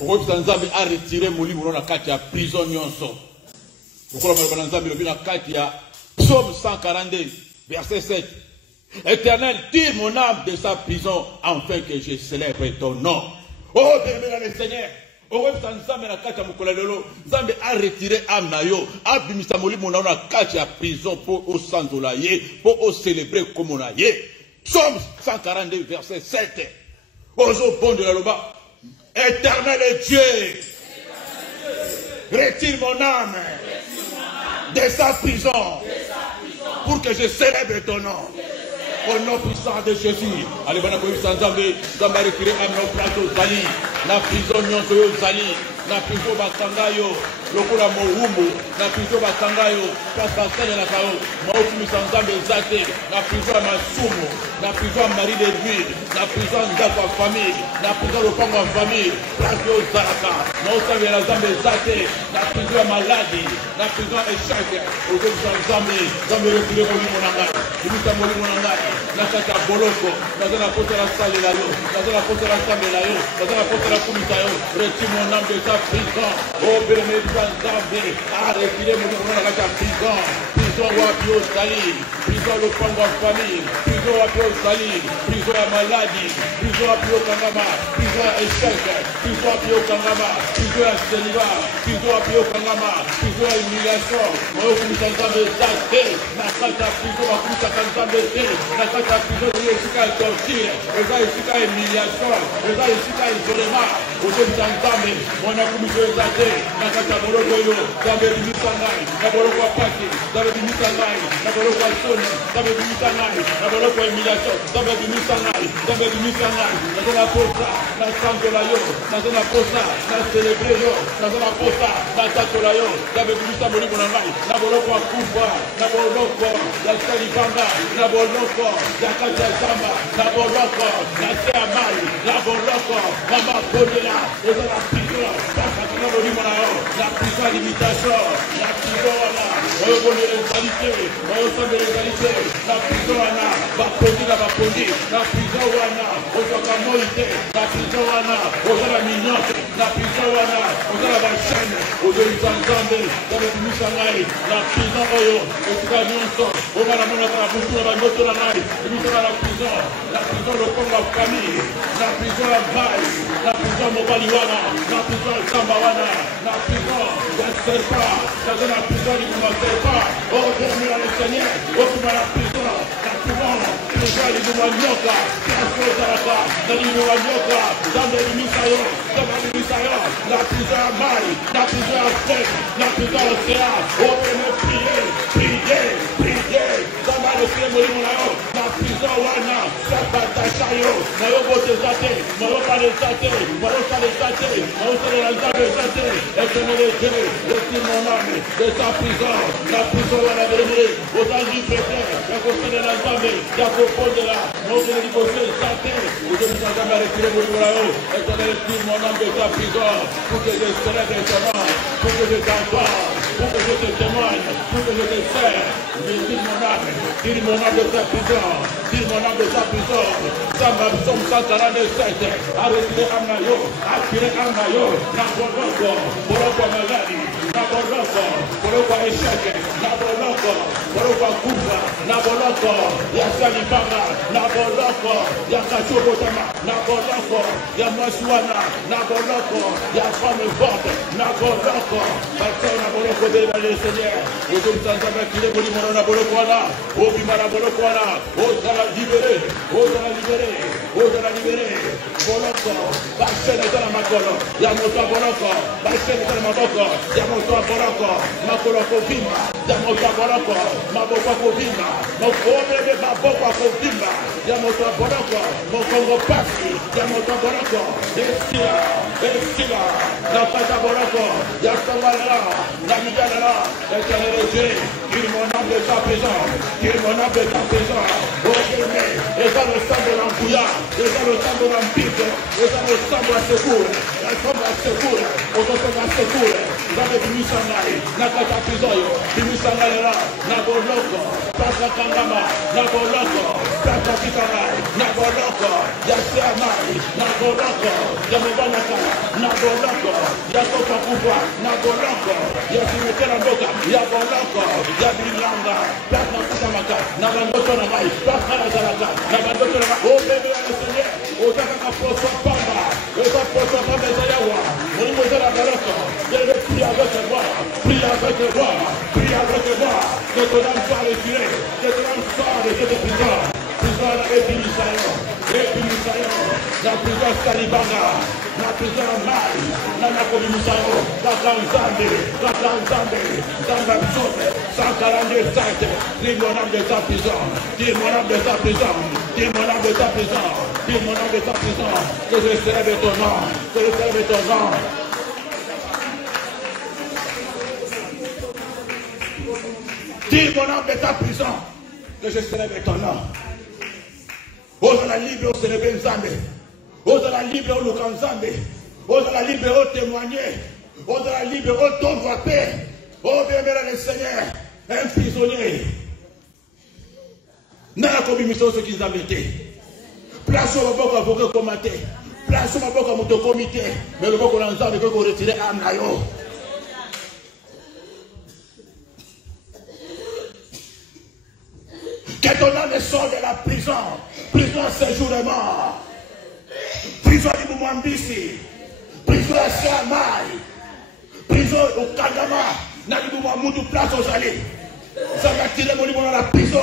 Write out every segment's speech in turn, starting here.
Okoki Nzambe a retiré molimo na kati ya prison nyonso. Okola malobana Nzambe lobi na kati ya Psaume 142 verset 7. Éternel, tire mon âme de sa prison afin que je célèbre ton nom. Oh, bien-aimé le Seigneur. Okoki Nzambe na kati ya mokolo lelo, Nzambe a retiré âme na yo, a bimisa molimo na kati ya prison pour au sanzola ye, pour au célébrer comme on a ye. Psaume 142 verset 7. Ozo bon de la loba. Éternel Dieu, retire mon âme de sa prison pour que je célèbre ton nom. Au nom puissant de Jésus. Allez, bonne nuit, Nzambe. Nzambe a retiré âme na plateau Zali. La prison nyonso yo Zali. La prison bakangayo. Lokola Mohumbu. La prison bakangayo. Kasasele na kao. Maokumisa Nzambe Zate. La prison ya Masumu. La prison ya Marie de Ville. La prison ndako ya famille. La prison lopango ya famille. Place yo Zalaka. Maosabi ya Nzambe Zate. La prison ya maladie. La prison ya échec. Okomisa Nzambe. Nzambe retire molimo na ngai. Kimisa molimo na ngai. Nakata boloko. Nazana kota la salle la yo. Nazana kota la salle la yo. Nazana kota la kumisa yo. Retire mon âme de sa prison. Oh, bien-aimé Nzambe. A retiré molimo na kata prison. Prison wapi ozali. Prison lopango ya famille. Prison wapi ozali. Prison ya maladie. Prison wapi okangama. Prison ya échec. Prison wapi okangama. Prison ya célibat. Prison wapi okangama. Prison ya humiliation. Moyo kumisa Nzambe Zate. Nakata prison wakumisa Nzambe te. Nakata prison ya esika ya torture. Eza esika ya humiliation. Eza esika ya isolement. Okomisa Nzambe. Mwana kumisa Zate. Nakata boloko yo. Nzambe bimisa ngai. Na boloko ya pasi. Nzambe bimisa ngai. Na boloko ya soni. Nzambe bimisa ngai. Na boloko ya humiliation. Nzambe bimisa ngai. Nzambe bimisa ngai. Nazana posa. Na sangola yo. Nazana posa. Na celebre yo. Nazana posa. Na takola yo. Nzambe bimisa molimo na ngai. Na boloko ya kufa. Na boloko ya salibanga. Na boloko ya kati ya zamba. Na boloko ya se ya mai. Na boloko ya makondela. Eza la prison. Bakakina molimo na yo. La prison ya limitation. La prison wana. Oyo bono égalité. Oyo sambe égalité. La prison wana. Bakondi na bakondi. La prison wana. Ozoka moite. La prison wana. Ozala minyote. La prison wana. Ozala bachane. Ozoisa Nzambe. Nzambe bimisa ngai. La prison oyo. Esika nyonso. Omana mona kala butu na banyoto na ngai. Bimisa na la prison. La prison lokongo ya famille. La prison ya mai. La prison mobali wana. La prison ya zamba wana. La prison ya serpent. La prison du serpent. Oh, bien-aimé le Seigneur. Okuma la prison. La prison. Prison ya libuma nyoka. Kiaso zaraka. Na libuma nyoka. Nzambe bimisa yo. Nzambe bimisa yo. La prison ya mai. La prison ya sec. La prison ya océan. Oh, bien-aimé, priez. Priez. Priez. Nzambe alokile molimo na yo. La prison wana. Sabatasha yo. Na yo bote zate. Na yo kale zate. Na yo kale zate. Na yo kale la Nzambe zate. Éternel Dieu. Retire mon âme de sa prison. La prison wana béni. Aux liberté. La conseil de la Nzambe. Ya profonde là. Na yo kale libose zate. Aujourd'hui Nzambe a retiré molimo na yo. Éternel, retire mon âme de sa prison. Pour que je célèbre ton nom. Pour que je t'adore. Pour que je te témoigne. Pour que je te sers. Tire mon âme. Tire mon âme de sa prison. Tire mon âme de sa prison. Samba Psaume 147. A retiré âme na yo. A tiré âme na yo. Na boloko. Boloko maladie. Na boloko. Boloko échec. Na boloko. Boloko kufa. Na boloko. Ya salibanga. Na boloko. Ya kachobotama. Na boloko. Ya masuana. Na boloko. Ya femme forte. Na boloko. Parce na boloko de la Seigneur. Aujourd'hui Nzambe kile boli mona na boloko wana. Obi mara boloko wana. Ozala libéré. Ozala libéré. Ozala libéré. Boloko. Bachene dans la makolo. Ya moto boloko. Bachene dans la maboko. Ya moto boloko. Makolo kovimba. Ya moto boloko. Maboko kovimba. Mokome de maboko kovimba. Ya moto boloko. Mokongo pasi. Ya moto boloko. Esila. Esila. La pata boloko. Ya sambala. La midala. Éternel Dieu. Tire mon âme de sa prison. Tire mon âme de sa prison. Oh, bien-aimé. Et ça le sang de l'embouillard. Et ça le sang de l'empire. Et ça le sang de la secours. La sang de la secours. Au sang de la secours. Nzambe bimisa ngai. Nakata prison yo. Bimisa ngai là. Na boloko. Pasa kangama. Na boloko. Pasa kitangai. Na boloko. Ya se amai. Na boloko. Ya mobana kala. Na boloko, ya kopa kubwa, na boloko, ya kimetela mboka, ya boloko, ya bilanga, ya makuta maka, na bandoto na mai, bakara zalaka, na bandoto na mai, oh bébé à le Seigneur, oh taka poso pamba, oh taka poso pamba zayawa, mon moza la boloko, je prie avec toi, prie avec toi, prie avec toi, que ton âme soit retirée, que ton âme soit de cette prison, prison et Bilisayon, la prison Salibanga, la prison Mai, la Kobimusayo, la Kanzambe, Zamba Bisote, 147, dis mon âme de ta prison, dis mon âme de ta prison, dis mon âme de ta prison, dis mon âme de ta prison, que je célèbre ton nom, que je célèbre ton nom. Dis mon âme de ta prison, que je célèbre ton nom. Oza la libre au célébrer Nzambe. Oza la libre au Luka Nzambe. Oza la libre au témoigner. Oza la libre au tendre paix. Oh bien le Seigneur, un prisonnier. N'a pas mis ce qui nous a mis. Place au bord à vous commenter. Place au bord à mon comité. Mais le bord qu'on a Nzambe que vous retirez à Nayo. Que ton âme sorte de la prison. Prison séjournement. Prison du Moumambisi. Prison à Siamai. Prison au Kagama. N'a du Moumamoutou place aux allées. Ça va tirer mon niveau dans la prison.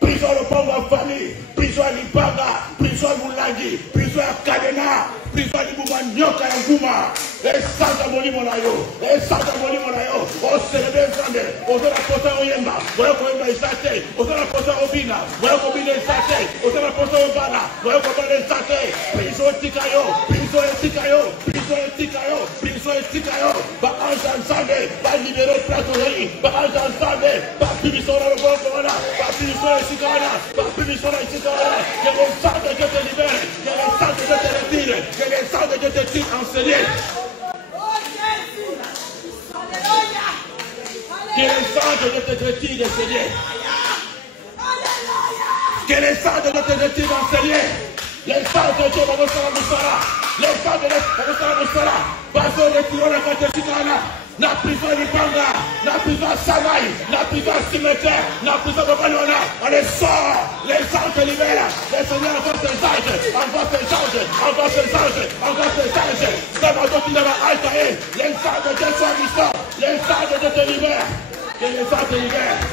Prison au pauvre famille. Prison à Lipaga. Prison à Moulagi. Prison à Kadena. Prison à Moumamnyoka et Ngouma. Et Santa Molimonayo, et Santa Molimonayo, au célébrer Nzambe, au la posa Oyemba, voilà Oyemba Isate, au la posa Obina, voilà Obina Isate, au la posa Obana, voilà Obana Isate, prison Tikayo, prison Tikayo, prison Tikayo, prison Tikayo, va Ange Nzambe, va libérer Plateau, va Ange Nzambe, va publier le bon Corona, va publier Sikana, va publier Sikana, que le sang de Dieu te libère, que le sang de Dieu te retire, que le sang de Dieu te tire enseigné. Que le sang de notre retire, Seigneur. Que le sang de notre retire, Seigneur. Le sang de Dieu va nous faire le sang de notre va se retirer la catégorie. La prison du Banga, la prison Samaï, la prison cimetière, la prison de Balona, on les sort, les sangs te libèrent, les seigneurs envoient ses anges, envoient ses anges, envoient ses anges, envoient ses anges, comme on dit dans la Altaï, les sangs de Dieu soient restants, les sangs de Dieu te libèrent, que les sangs te libèrent,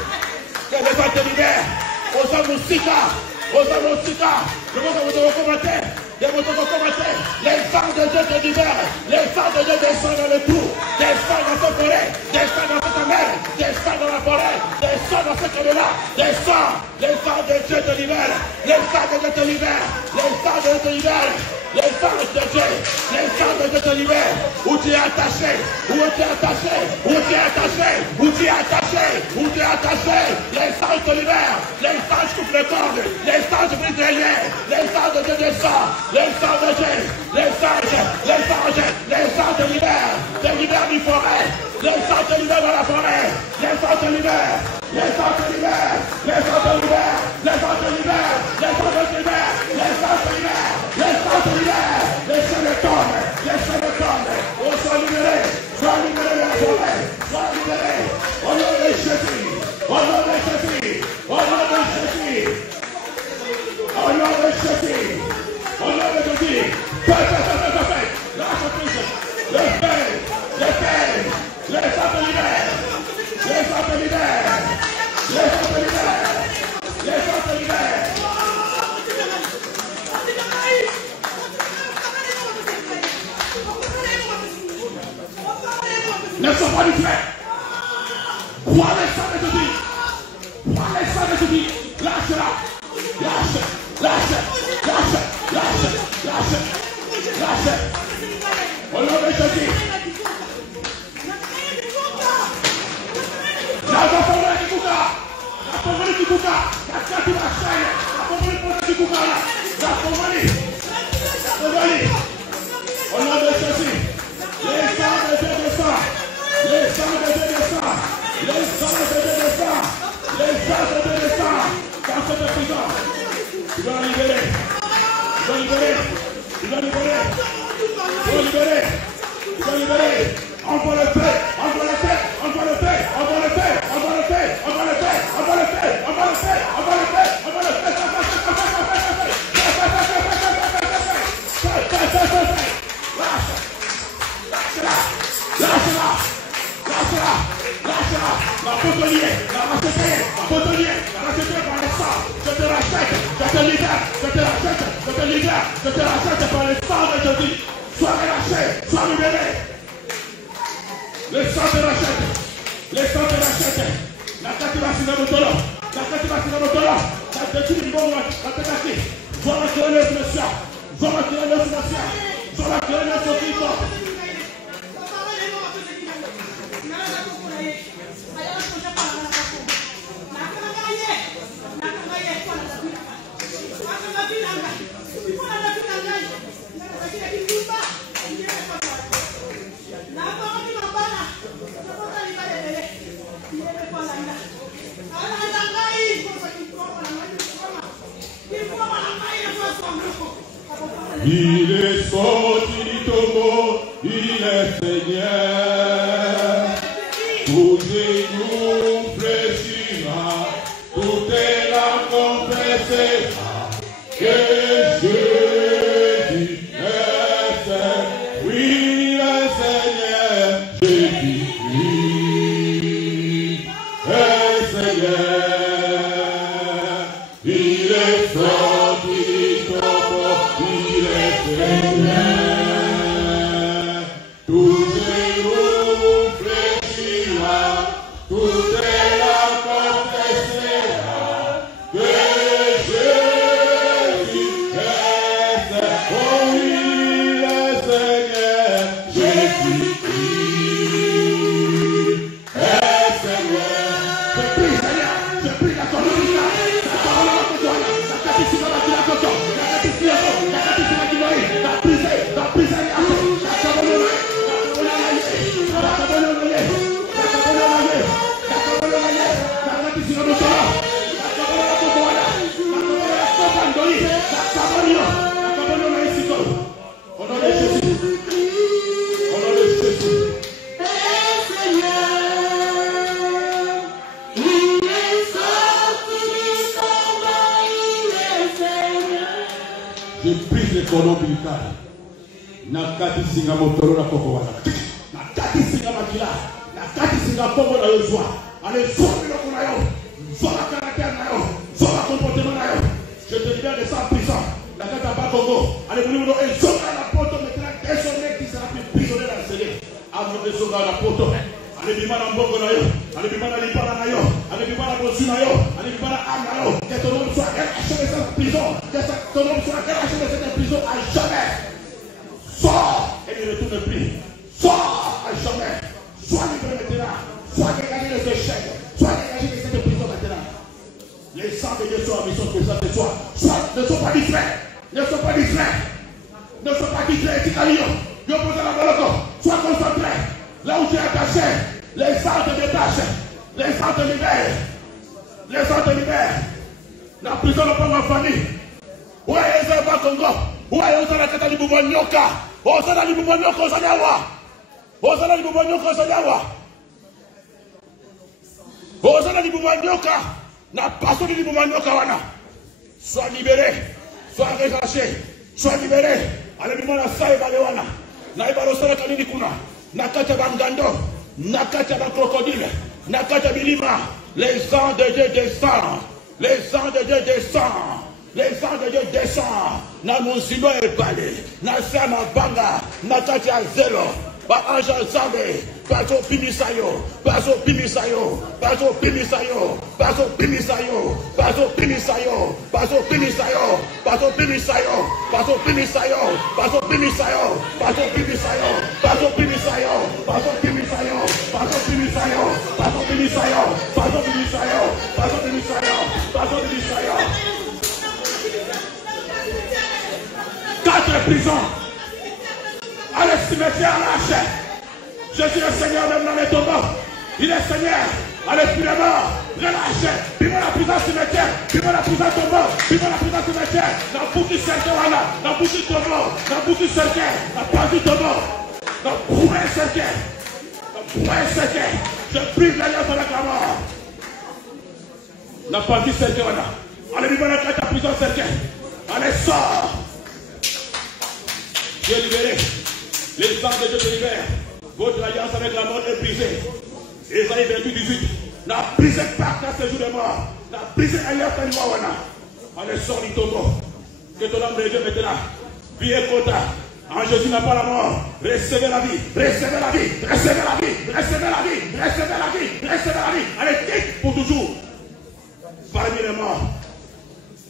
que les sangs te libèrent, aux hommes Sika, le monde vous recommander. Les sangs de Dieu te libèrent, les sangs de Dieu descendent dans le trou, descendent dans cette forêt, descendent dans cette mer, descendent dans la forêt, descendent dans cette là, descendent, les sangs de Dieu te libèrent, les sangs de Dieu te libèrent, les sangs de Dieu te libèrent, les sangs de Dieu, les sangs de Dieu te libèrent, où tu es attaché, où tu es attaché, où tu es attaché, où tu es attaché, où tu es attaché, les sangs te libèrent, les sangs coupent les cordes, les sangs brisent les liens, les sangs de Dieu descendent. Les sangs de Dieu, les sangs te libèrent du forêt, les sangs te libèrent dans la forêt, les sangs te libèrent, les sangs te libèrent, les sangs te libèrent, les sangs te libèrent, les sangs te libèrent, les sangs te libèrent, les sangs te libèrent, les chaînes tombent, on soit libérés de la forêt, soit libérés, au nom de Jésus, au nom de Jésus, au nom de Jésus, au nom de Jésus. Au nom de Jésus, lâche prise, les sangs te libèrent, les sangs te libèrent, les sangs te libèrent, les sangs te libèrent. Ne sois pas du fait. Prends les sangs de Jésus, prends les sangs de Jésus, lâche-la, lâche. Au nom de Jésus. La faveur du Kouka. La faveur du Kouka. La carte de la chaîne. La faveur du Kouka. La faveur. Au nom de Jésus. Les sangs de Dieu descendent. Les sangs de Dieu descendent. Les sangs de Dieu descendent. Les sangs de Dieu descendent. Dans cette prison. Tu vas libérer. Tu vas libérer. Tu vas libérer. libéré. Sois libéré. Envoie le feu. Envoie le feu. Envoie le feu. Envoie le feu. Envoie le feu. Envoie le feu. Envoie le feu. Envoie le feu. Envoie le feu. Envoie le feu. La boutonnière, la boutonnière par le sang, je te rachète, je te libère, je te rachète, je te libère, je te rachète par le sang de Jésus. Sois relâché, sois libéré. Le sang te rachète, le sang te rachète. La carte va sur le moteur, la carte va sur le moteur, la tête du bon, la tête à qui. Voilà que le monsieur, voilà que le monsieur, voilà que le monsieur. Il est sorti du tombeau, il est Seigneur. Tout genou fléchira, toute l'âme confessera que Jésus est Seigneur. Oui, il est Seigneur, Jésus-Christ est Seigneur. Il est sorti du tombeau, il est Seigneur. Tout genou fléchira, toute l'âme confessera que Jésus est Seigneur. Oh, il est Seigneur, Jésus-Christ est Seigneur. Je prie, Seigneur, je prie la colonne, la parole de toi, la capitule de la coton, la capitule de la brisée, la brisée, la au nom de Jésus, au nom de Jésus. Je brise les cordons ombilicales. Nakati singa motoro na koko wana. Nakati singa makila. Nakati singa pombo na yozwa. Allez, zoa biloko na yo. Zoa caractère na yo. Zoa comportement na yo. Je te libère de sa prison. Nakati aba Congo. Allez, vous nous et zoa la poto maintenant désormais qui sera plus prisonnier dans le Seigneur. Avant de zoa la poto. Allez, bima na mbongo na yo. Allez, bima na lipana na yo. Allez, bima na bosu na yo. Allez, bima na âme na yo. Que ton homme soit relâché de cette prison. Que ton homme soit relâché de cette prison à jamais. Sors et ne retourne plus. Sors à jamais. Sois libre maintenant. Sois dégagé de ce chèque. Sois dégagé de cette prison maintenant. Les sangs de Dieu sont en mission spéciale de toi. Ne sois pas distrait. Ne sois pas distrait. Ne sois pas distrait. Sois concentré. Là où tu es attaché, les sangs te détachent. Les sangs te libèrent. Les sangs te libèrent. La prison ne prend ma famille. Où est les Eba Congo? Où est les Eba Congo? Osana libubonyoko osanyawa. Osana libubonyoko osanyawa. Osana libubonyoka. Na paso de libubonyoka wana. Sois libéré. Sois relâché. Sois libéré. Alebima na sai balewana. Na ibalo sala kanini kuna. Nakata bangando. Nakata ba crocodile. Nakata bilima. Les sangs de Dieu descendent. Les sangs de Dieu descendent. Les sangs de Dieu descendent. Na monsino e bale. Na sama banga. Na kati ya zelo. Ba anja zambe. Bazo pimisayo. Bazo pimisayo. Bazo pimisayo. Bazo pimisayo. Bazo pimisayo. Bazo pimisayo. Bazo pimisayo. Bazo pimisayo. Bazo pimisayo. Bazo pimisayo. Bazo pimisayo. Bazo pimisayo. Bazo pimisayo. Bazo pimisayo. Bazo pimisayo. Bazo pimisayo. Bazo pimisayo. 4 prisons. À le cimetière lâché. Je suis le Seigneur même dans les tombeaux. Il est Seigneur. Allez, plus de mort. Relâchez. Vivons la puissance cimetière. Vivons la puissance de mort. Vivons la puissance cimetière. La boucle du cercle, voilà. La boucle de mort. La boucle du cercle. La partie de mort. La boucle du cercle. La boucle du cercle. Je brise l'alliance avec la mort. La partie du cercle, voilà. Allez, vivons la puissance cercle. Allez, sors. Dieu est libéré. Les anges de Dieu te libèrent. Votre alliance avec la mort est brisée. Ésaïe 28-18. La brisée par ce jour de mort. La brisée ailleurs que nous avons. Allez, sors du tombeau. Que ton âme de Dieu mette là. Vie et quota. En Jésus n'a pas la mort. Recevez la vie. Recevez la vie. Recevez la vie. Recevez la vie. Recevez la vie. Recevez la vie. Allez, quitte pour toujours. Parmi les morts.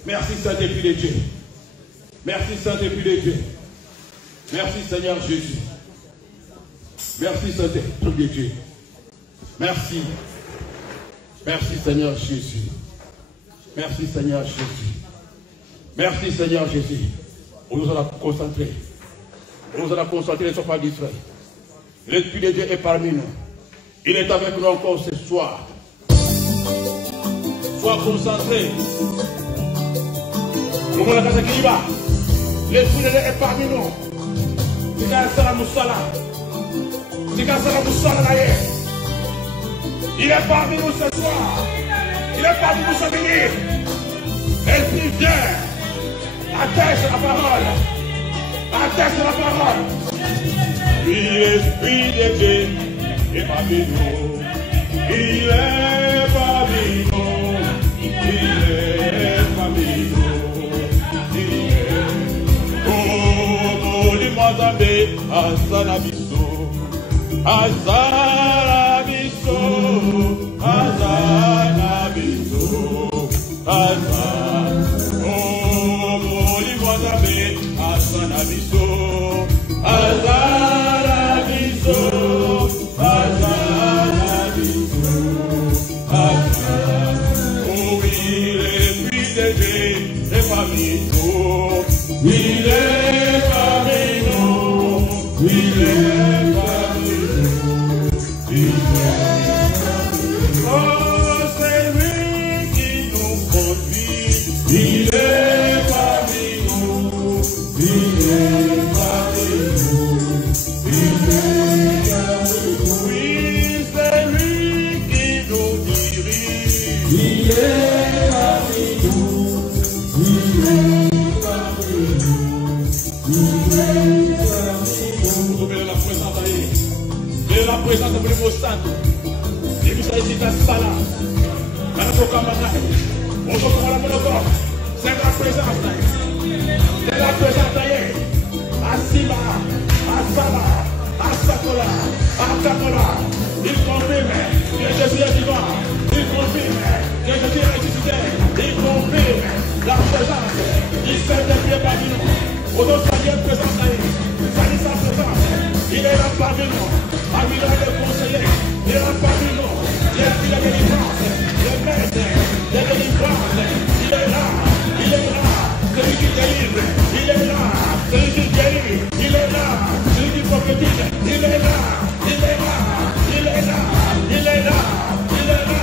Merci Saint-Esprit de Dieu. Merci Saint-Esprit de Dieu. Merci Seigneur Jésus. Merci Saint-Esprit de Dieu. Merci. Merci Seigneur Jésus. Merci Seigneur Jésus. Merci Seigneur Jésus. On nous a concentrés. On nous a concentrés, ne sois pas distrait. L'Esprit de Dieu est parmi nous. Il est avec nous encore ce soir. Sois concentré. L'Esprit de Dieu est parmi nous. Il est parmi nous ce soir. Il est parmi nous ce midi. L'Esprit vient. Atteste la parole. Atteste la parole. L'Esprit de Dieu est parmi nous. Il est parmi nous. Il est parmi nous. Mazambe Azalabiso Azalabiso Azalabiso Azalabiso Mazambe Azalabiso Azalabiso Azalabiso Azalabiso. Oui, l'Esprit de Dieu est parmi nous. Il est parmi nous. Il est parmi nous. Il est parmi nous. Oh, c'est lui qui nous conduit. Il est parmi nous. Il est parmi nous. Il est parmi nous. Oui, c'est lui qui nous dirige. Il est parmi nous. Il est parmi nous. La présence de Primo Santo, et vous savez si ça se passe là, dans notre camarade, on peut voir la monocorde, c'est la présence, c'est la présence d'ailleurs, à Sima, à Saba, à Sakola, à Kakola, il confirme que Jésus est vivant, il confirme que Jésus est ressuscité, il confirme la présence, il s'est défié parmi nous, au nom de sa présence d'ailleurs, ça dit sa présence, il est là parmi nous. Parmi nous, les conseillers, il est là parmi nous, les filles de délivrance, les maîtres de délivrance, il est là, celui qui délivre, il est là, celui qui guérit, il est là, celui qui prophétise, il est là, il est là, il est là, il est là, il est là,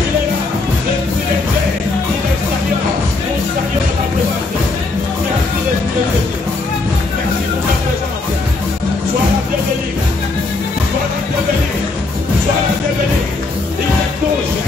il est là, l'Esprit de Dieu, nous le saluons ta présence. Merci l'Esprit de Dieu, merci pour ta présence, sois la bienvenue. Sois la bienvenue. Il te touche.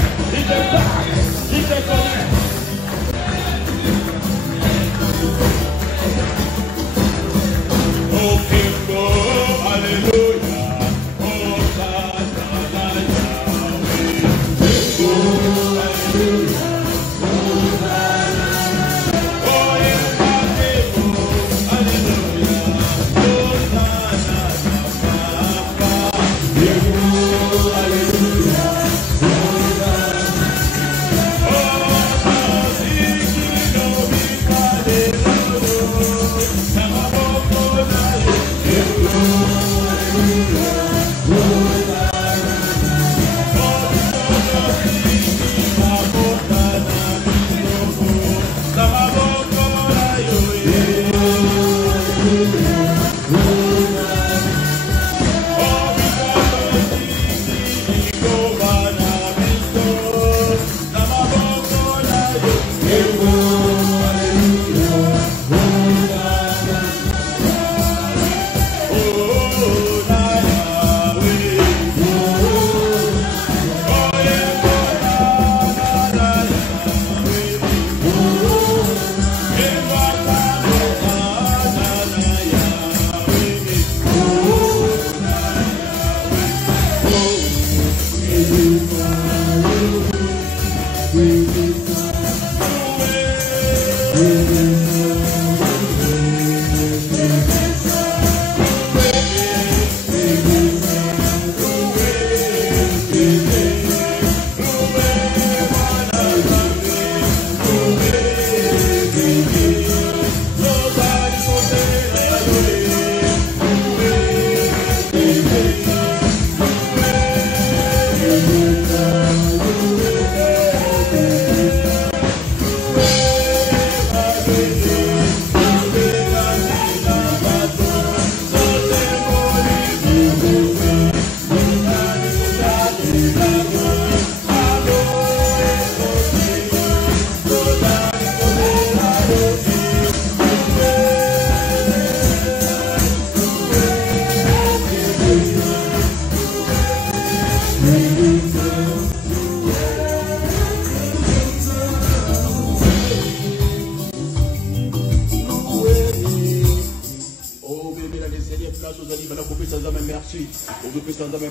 merci.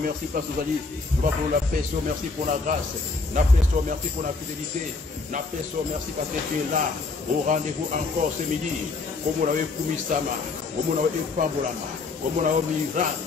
Merci parce que vous allez pour la paix, merci pour la grâce. La paix, merci pour la fidélité. La paix, merci parce que tu es là au rendez-vous encore ce midi. Comme on avait commis Sama, comme on avait Pambolama, comme on a miracle,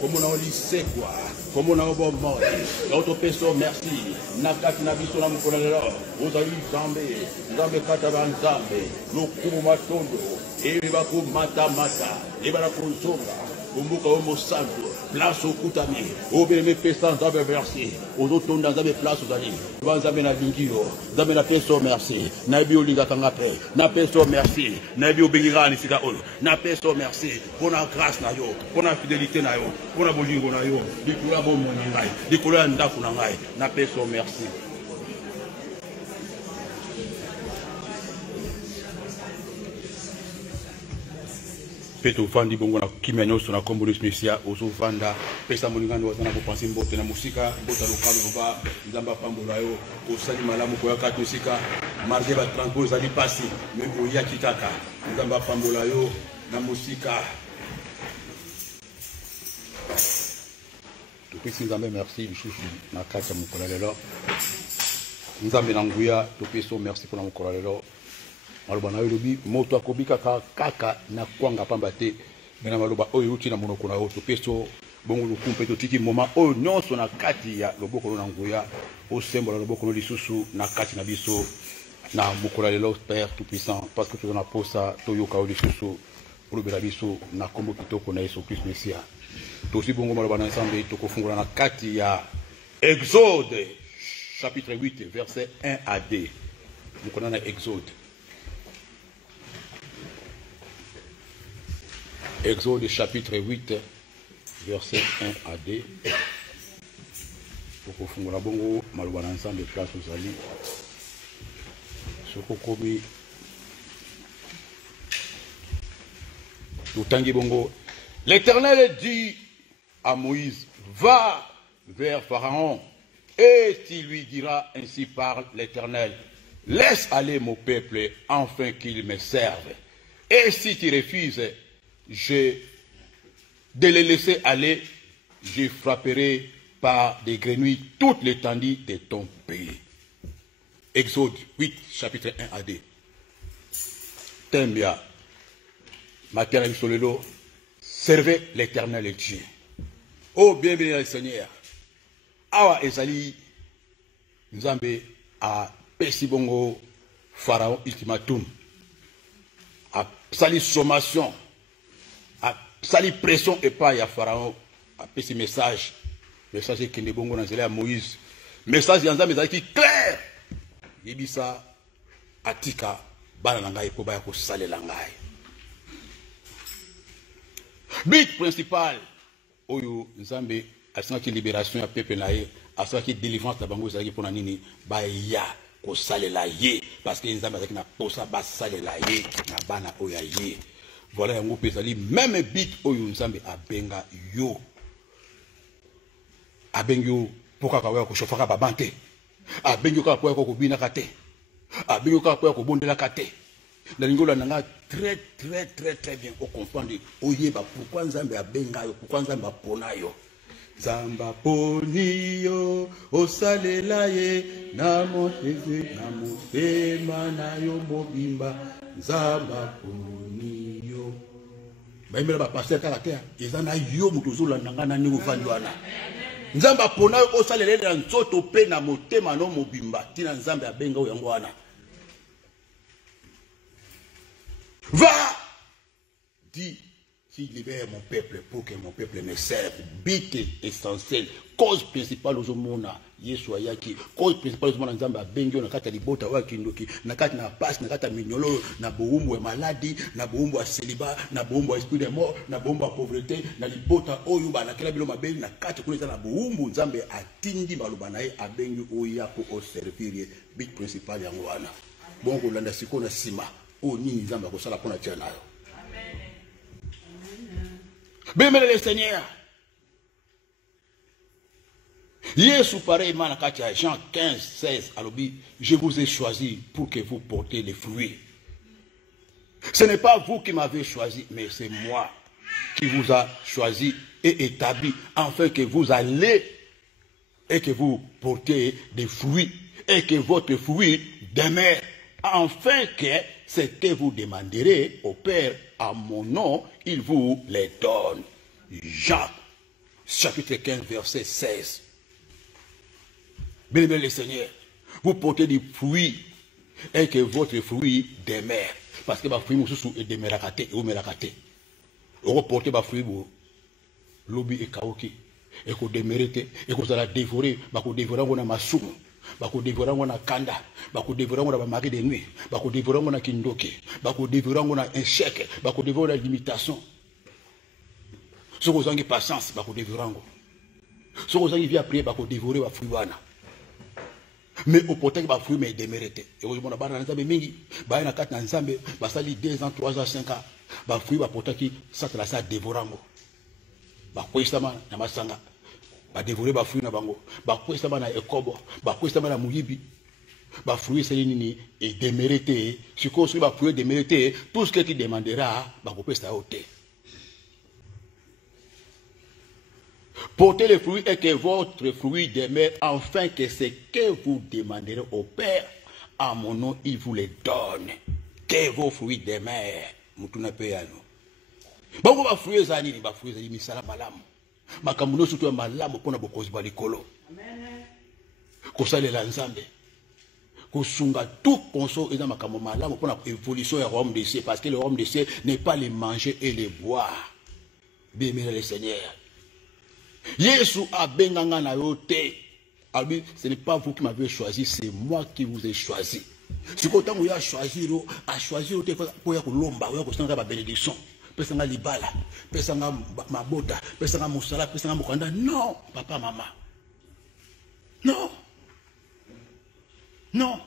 comme on a lycée quoi, comme on a bon monde. Notre paix, merci. Nakat Nabiso Namukolelo, vous avez Zambé, Zambé Kataban Zambé, Lokumu Matondo, Ebibaku Mata Mata, Ebaraku Zonga. Umbuka Omo Santo, place au Koutami, au Bénémé Pestan, Zambé merci, aux autres dans Zambé place aux alliés, devant Zambé na Bingiro, Zambé na Peso merci, Nabi Oliga Tangape, na Peso merci, Nabi Obingira Nisika Ol, na Peso merci, pour la grâce na yo, pour la fidélité na yo, pour la bolingo na yo, Dikoula Bon Monangai, Dikoula Ndakunangai, na Peso merci. Peto fandi bongo na kimia nyoso na kombo lesmisia ozo vanda pesa molingano wazana ko penser mbote na musika mbota lokalo ba nzamba pambola yo osali malamu ko yakati musika marge ba transport zali pasi membo ya kitaka nzamba pambola yo na musika to pesi nzambe merci bishushu na kata mukola lelo nzambe na nguya to peso merci pour na mukola lelo maloba na yo lobi moto akobika kaka na kwanga pamba te mena maloba oyo uti na monoko na yo to peso bongo lukumpe to tiki moma oyo nyonso na kati ya loboko na nguya osembola loboko no lisusu na kati na biso na mokola lelo Père tout puissant parce que tu na posa to yoka o lisusu olobela biso na kombo kitoko na Yesu Christ Mesia to si bongo maloba na ensemble to kofungola na kati ya Exode chapitre 8 verset 1 à 2 mokona na Exode Exode chapitre 8, verset 1 à 2. Pour que la bongo, malouba ensemble de place aux alliés. Sokokomi. Toutangi bongo. L'Éternel dit à Moïse, va vers Pharaon, et tu lui diras, ainsi parle l'Éternel, laisse aller mon peuple, afin qu'il me serve. Et si tu refuses, de les laisser aller, je frapperai par des grenouilles toute l'étendue de ton pays. Exode 8, chapitre 1 à 2. Tembia, Matin Solelo, servez l'Éternel Dieu. Oh, bienvenue le Seigneur. Awa Ezali, Nzambe a Pesibongo, Pharaon ultimatum, a sali sommation. Sali pression et pas ya Pharaon a petit message qui est bon à Moïse message yanza mais qui clair yebisa atika bana ngai ko ba ko salela ngai but principal oyo nzambe asina ki libération ya peuple na ye asina ki délivrance na bango ezaki pona nini ba ya ko salela ye parce que nzambe azaki na posa ba salela ye na bana oya ye. Voilà yango pesali même bit oyo nzambe abenga yo abengo poka kawa ko shofaka babante abengo ka poka ko bina kate abengo ka poka ko bondela kate na lingola nanga très bien au comprendre oyeba pourquoi nzambe abenga yo pourquoi nzambe apona yo zamba poni yo osalela ye na moteze na motema na yo mobimba zamba poni baimela ba pasteur kaka ezana yo mutuzola nangana ni uvandwana nzamba pona osalele na nzoto pe na motema no mobimba tina nzambe abenga yango wana va dit s'il libère mon peuple pour que mon peuple me serve but essentiel cause principale aux mona Yesu ayaki cause principale aux mona nzamba abengi na kata libota wa kindoki na kata na passe na kata mignolo na boumbu ya maladie na boumbu ya célibat na boumbu ya esprit de mort na boumbu ya pauvreté na libota oyo ba na kila bilo mabeli na kata kuleta na boumbu nzambe atindi maluba na ye abengi oya ko o servir but principal yango wana bongo landa siko na sima o nini nzambe akosala pona tia nayo. Bémele le Seigneur. Yesu pareillement dans Jean 15, 16, alobi, je vous ai choisi pour que vous portez les fruits. Ce n'est pas vous qui m'avez choisi, mais c'est moi qui vous a choisi et établi, afin que vous allez et que vous portez des fruits, et que votre fruit demeure, afin que ce que vous demanderez au Père à mon nom, il vous les donne. Jean, chapitre 15, verset 16. Bien-aimés le Seigneur, vous portez des fruits, et que votre fruit demeure. Parce que votre fruit est demeuré, vous me l'avez. Vous portez votre fruit, l'obi et kaoki, et que vous demeurez, et que vous allez dévorer, vous dévorez vos masumu, vous dévorez vos kanda, vous dévorez vos mari de nuit, vous dévorez vos kindoki, vous dévorez vos échecs, vous dévorez vos limitations. Si vous avez patience, vous dévorez. Si vous avez bien prier, vous dévorez vos fruits. Mais au portail de fruits mais démérité. Et vous avez un ensemble mingi, bah na quatre ensemble, bah ça 2 ans, 3 ans, 5 ans, bah fruits bah portail qui ça te la ça dévorango. Bah quoi ça ma na masanga, bah dévorer bah fruits na bango, bah quoi ça ma na ekobo, bah quoi ça ma na muyibi, bah fruits c'est nini et démérité. Si qu'on suit bah fruits démérité, tout ce que tu demanderas, bah vous pouvez ça ôter. Portez le fruit et que votre fruit demeure, afin que ce que vous demanderez au Père, à mon nom, il vous les donne. Que vos fruits demeurent. Mutuna peyano. Bango ba fruits zani ni ba fruits zani misala malamu. Makamuno surtout malamu pona bokozi balikolo. Amen. Kosale la nzambe. Kosunga tout conso et dans makamu malamu pona évolution du royaume des cieux, parce que le royaume des cieux n'est pas les manger et les boire. Bien aimé le Seigneur. Yesu a benganga na yote. Ce n'est pas vous qui m'avez choisi, c'est moi qui vous ai choisi. Si quand vous avez choisi, a choisi pour y lomba, pour y avoir bénédiction, pesanga libala, pesanga mabota, pesanga musala, pesanga mukanda. Non, papa, maman. Non. Non.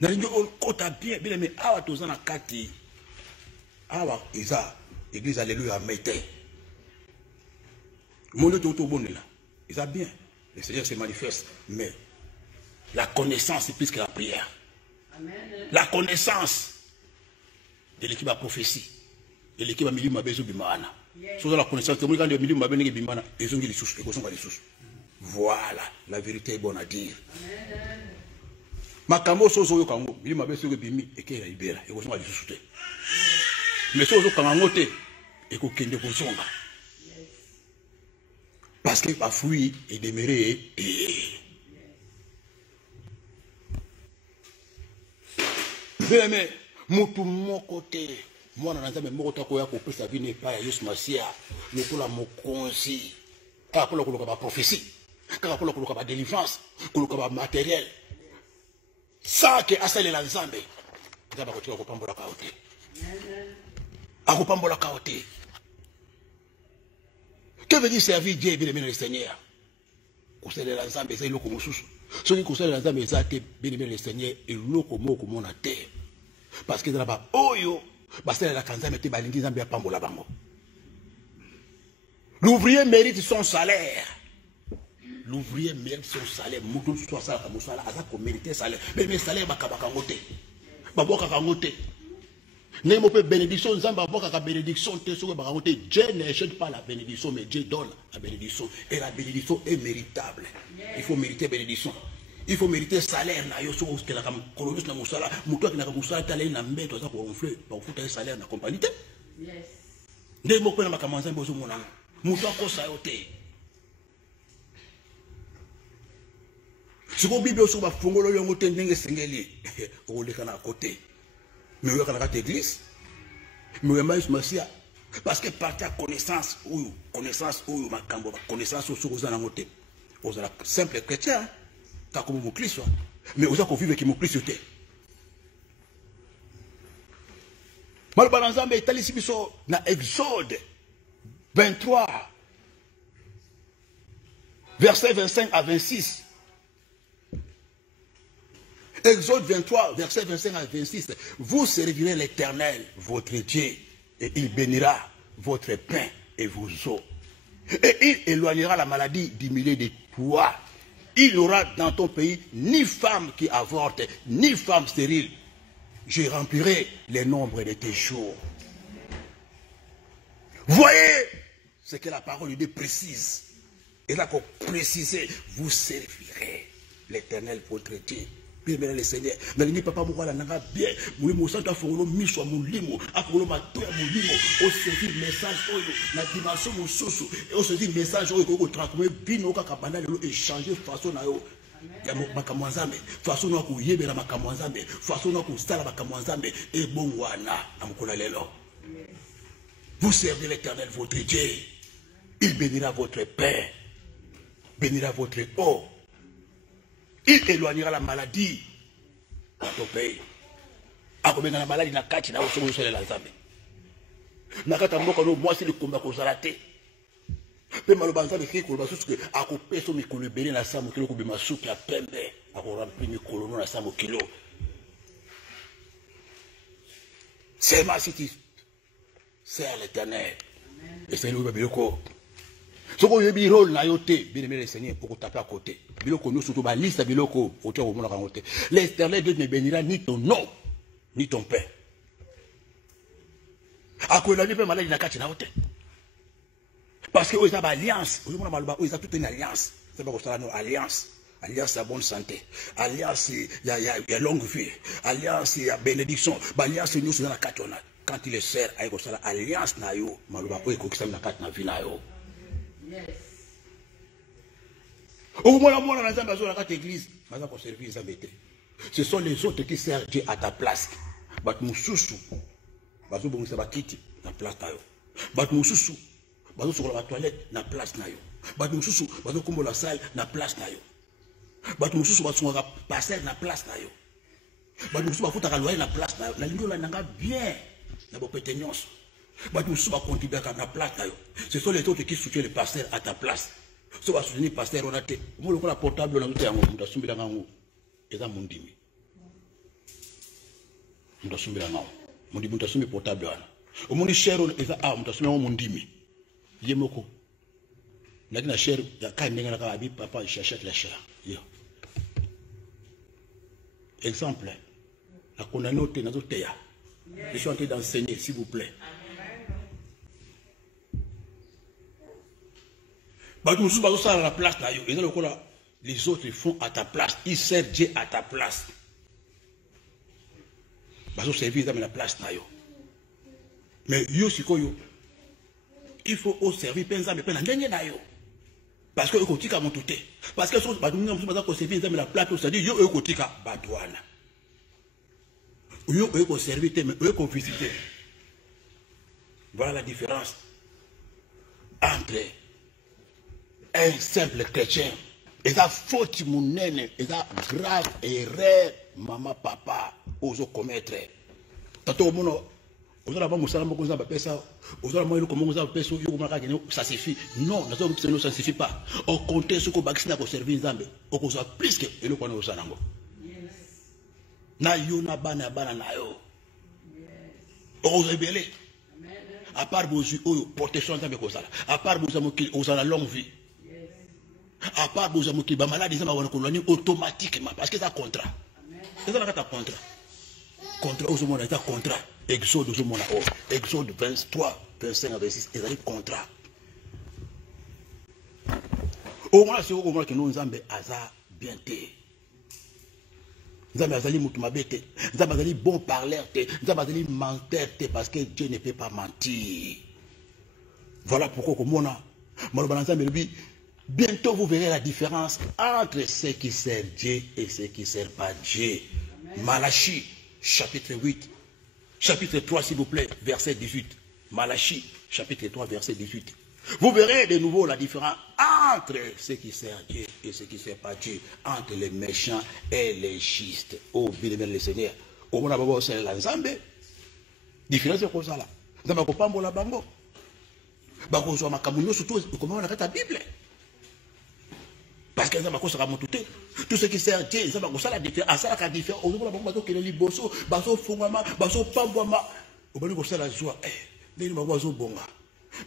Nalingo kota bien, bien mais awa tozana kati. Awa isa église alléluia mette. Mon Dieu tout bon là. Ils ont bien. Le Seigneur se manifeste. Mais la connaissance est plus que la prière. Amen. La connaissance de l'équipe à prophétie. De l'équipe à milieu mabezo bimana. Sur la connaissance de l'équipe à milieu mabezo bimana. Ils ont dit les sous. Voilà. La vérité est bonne à dire. Makambo sozo yo kango. Milieu mabezo bimi. Et qu'il y a libéré. Et qu'ils ont dit sous. Mais sozo kangote. Et qu'on kende kozonga. Parce que ma fruit est demeuré. Mais, tout mon côté, moi, je n'ai pas de sa vie n'est pas juste ma sœur. Je suis mon conseil. Car pour la prophétie, car pour la délivrance, pour le matériel. Ça qui a scellé l'ensemble. Je vais continuer à reprendre la carotte. À reprendre la carotte. Que veut dire servir Dieu et bien aimer le Seigneur? Conseiller l'ensemble, c'est l'eau sous. Ceux qui conseillent l'ensemble, c'est bien aimer le Seigneur et l'eau comme on a terre. Parce que là-bas, oh yo, c'est la canzame était balingi zambia pambola bango. L'ouvrier mérite son salaire. L'ouvrier mérite son salaire. Moutou soit ça comme ça, à ça qu'on mérite salaire. Mais le salaire va kabakangote. Baboka kangote. N'est-ce pas bénédiction, Zamba Boka bénédiction, Dieu n'échec pas la bénédiction, mais Dieu donne la bénédiction. Et la bénédiction est méritable. Il faut mériter bénédiction. Il faut mériter salaire. Il faut mériter salaire. Il faut mériter salaire. Si vous Bible sur la fongolo yongote ndenge sengeli, vous le à côté. Mais vous avez une église. Mais vous avez une parce que par ta connaissance, ma connaissance sur vous en avez vous êtes simple chrétien, comme vous Christ, mais vous avez vivre qui vous Christ. Malbalanzambe est allé ici dans Exode 23, verset 25 à 26. Exode 23, verset 25 à 26. Vous servirez l'Éternel, votre Dieu, et il bénira votre pain et vos eaux. Et il éloignera la maladie du milieu de toi. Il n'y aura dans ton pays ni femme qui avorte, ni femme stérile. Je remplirai les nombres de tes jours. Voyez ce que la parole de Dieu précise. Et là qu'on précise, vous servirez l'Éternel votre Dieu. Bien, bien, le Seigneur. Mais il papa mourir la bien. Moulimo santo a fongolo miswa moulimo. A fongolo matoya moulimo. Au servir message oyo. La dimension moussousou. Et au servir message oyo. Koko transformer bino kakabanda lelo échanger façon na yo. Ya makamwanzambe. Façon na ko yebela makamwanzambe. Façon na ko sala makamwanzambe. Et bon wana amukona lelo. Vous servez l'Éternel votre Dieu. Il bénira votre pain. Bénira votre eau. Il éloignera la maladie dans ton pays. Akobenga la maladie na kati na osomo sele la nzambe. Na kata mboka no mwasi likomba ko zalate. Pe maloba nzambe ki ko basusu ke akopeso mikolo ebele na samo kilo ko bima suki ya pembe. Akorampi mikolo no na samo kilo. C'est ma cité. C'est l'Éternel. Et c'est le biloko. Ce qu'on y a rôle na yote, bien aimé le Seigneur, pour taper à côté. Biloko nous surtout ba liste biloko autour au monde à côté. L'Éternel Dieu ne bénira ni ton nom ni ton père. À quoi la vie peut malade na kati na yote. Parce que ils ont alliance, ils ont toute une alliance. C'est pas comme ça, alliance. Alliance à bonne santé. Alliance il y a longue vie. Alliance il y a bénédiction. Alliance nous dans la katona. Quand il est sert avec ça alliance na yo, maluba ko ko na kati na vie na yo. Au moins, la église, ce sont les autres qui servent Dieu à ta place. Bat mususu, bazo bongisa bakiti na place na yo. Bat mususu, bazo sur la toilette na place na yo. Bat mususu, bazo kombo la salle na place na yo. Bat mususu bazo nga passer na place na yo. Bat mususu bafuta ka loyer na place na yo. Na lingo la nanga bien na bo pétenions. Bat mususu ba contribuer na place na yo. Ce sont les autres qui soutiennent le pasteur à ta place. So va soutenir pasteur on a te. Mo le la portable na nzoto yango muta sumbila ngango. Eza mundimi. Muta sumbila ngango. Muta sumbi portable wana. Omoni share eza muta sumbi ngango mundimi. Yemoko. Nakina share ya ka ndenga na ka bi papa j'achète la share. Yo. Exemple. La condamné au tenazo teya. Je suis en train d'enseigner s'il vous plaît. À la place, les autres font à ta place. Ils servent Dieu à ta place. Ils servent dans la place. Mais il faut servir parce que kotika montuté. Parce que les gens servir dans la place, c'est-à-dire yo kotika badouana. Yo servir mais yo visiter. Voilà la différence entre un simple chrétien, et ça faute mounene, et ça grave erreur, maman, papa, oso commettre. Tato mono, oso la maman salama comme ça va ça, oso la maman comme ça va ça, ça suffit. Non, ça suffit pas. Au contraire, ce qu'on va pour servir Zambé, au contraire plus que et le qu'on a au sanango. Na yo na bana na yo. Oso rebelle. À part vos yeux, protection Zambé comme ça. À part vos amours qui ont la longue vie. À part vos amours qui sont malades, ils ont automatiquement parce que c'est un contrat. C'est un contrat. Contrat au monde, c'est un contrat. Exode au monde, Exode 23, 25 à 26, c'est un contrat. Au moins, c'est au moins que nous avons bien été. Nous avons bon parleur, nous avons menteur parce que Dieu ne peut pas mentir. Voilà pourquoi, comme on a, bientôt vous verrez la différence entre ceux qui servent Dieu et ceux qui ne servent pas Dieu. Malachie, chapitre 8, chapitre 3, s'il vous plaît, verset 18. Malachie, chapitre 3, verset 18. Vous verrez de nouveau la différence entre ceux qui servent Dieu et ceux qui ne servent pas Dieu, entre les méchants et les justes. Oh, bien aimé le Seigneur. Au moins, d'abord, c'est la Nzambe. Différence, c'est comme ça là. Nous avons pas la bango. Bango, soit ma camoufle, surtout, comment on a la Bible. Parce que nous avons tout ce qui sert Dieu, nous avons la différence. À ça, la différence. Nous avons dit que les bosso, basso fongama, basso pambouama. Nous avons dit la joie. Nous avons dit bonga.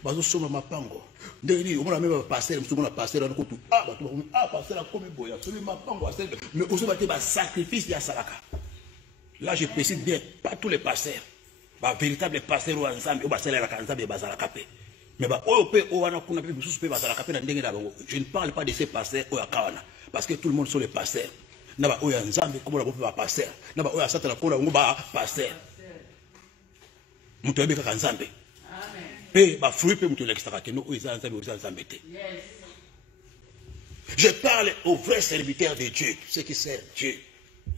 Bazo soma mapango ndeli omona même passer musumo na passer na kotu passer la comme boya celui mapango à celle mais aussi ba te ba sacrifice ya salaka. Là je précise bien pas tous les pasteurs ba véritable pasteur ou ensemble ou ba sala la kanzambe ba zala kapé Mais je ne parle pas de ces pasteurs parce que tout le monde sont les pasteurs. Naba oya nzambe comme la pasteur. Naba oya satana comme la pasteur. Muto ebeka nzambe. Amen. Pe ba fruit pe muto l'extra que nous oya nzambe te. Yes. Je parle aux vrais serviteurs de Dieu, ceux qui servent Dieu.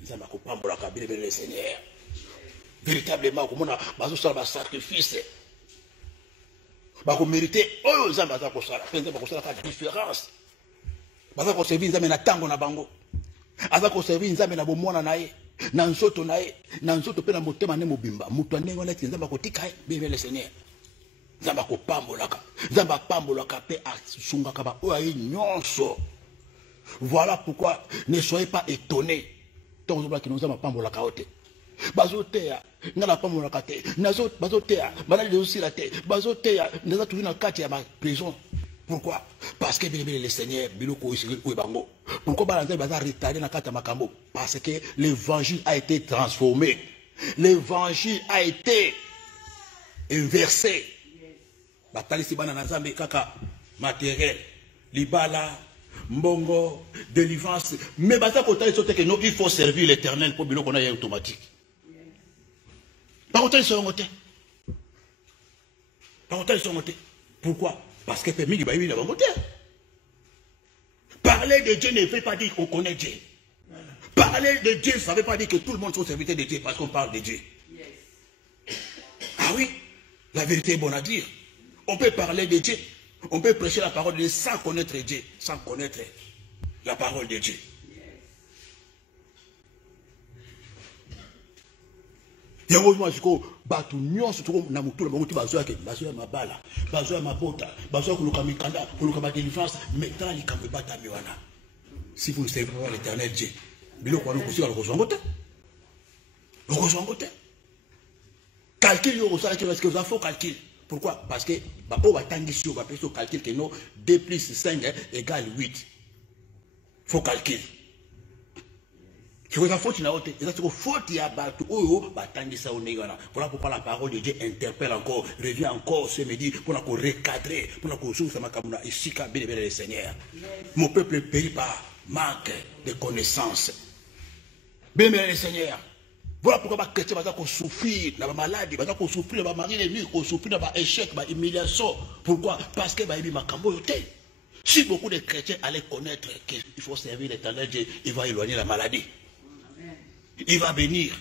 Nzambe ko pambola ka bile le Seigneur. Véritablement comme on a bazo sur le sacrifice. Ba ko mériter oyo nzambe za ko sala. Penza ba ko sala ka différence. Ba za ko servir nzambe na tango na bango. Aza ko servir nzambe na bomona nae na nzoto nae na nzoto pe na motema ne mobimba mutu andengo na nzambe ko tika bebe le Seigneur nzambe ko pambolaka nzambe pambolaka pe asungaka ba oyo nyonso. Voilà pourquoi ne soyez pas étonnés tant que nous avons pambolaka ote bazotea ngala pambolaka te nazo bazotea banali aussi la te bazotea nazo toujours na kati ya ma prison. Pourquoi? Parce que le Seigneur, pourquoi parce que l'évangile a été transformé. L'évangile a été inversé. Matériel, libala, mbongo, délivrance. Mais il faut servir l'Éternel pour qu'on ait automatique. Pourquoi? Parce que parler de Dieu ne veut pas dire qu'on connaît Dieu. Parler de Dieu, ça ne veut pas dire que tout le monde soit serviteur de Dieu parce qu'on parle de Dieu. Ah oui, la vérité est bonne à dire. On peut parler de Dieu, on peut prêcher la parole de Dieu sans connaître Dieu, sans connaître la parole de Dieu. Batu nyonso tuko na mutu na bango bazo yake bazo ya mabala bazo ya mabota bazo kuluka mikanda kuluka ba délivrance mettant les kambe bata miwana. Si vous ne savez pas l'Éternel Dieu biloko wana kusi aloko zongote calcul yo ça parce que vous avez faux calcul. Pourquoi? Parce que ba po batangi sur ba peso calcul que non 2 plus 5 égale 8. Faux calcul. Voilà pourquoi la parole de Dieu interpelle encore, revient encore ce midi pour nous recadrer, pour nous le Seigneur. Mon peuple périt par manque de connaissances. Bien le Seigneur. Voilà pourquoi les chrétiens vont souffrir dans la maladie, vont souffrir dans la marie ennemie, vont souffrir dans l'échec, dans l'humiliation. Pourquoi? Parce que si beaucoup de chrétiens allaient connaître qu'il faut servir l'Éternel Dieu, il va éloigner la maladie. Il va bénir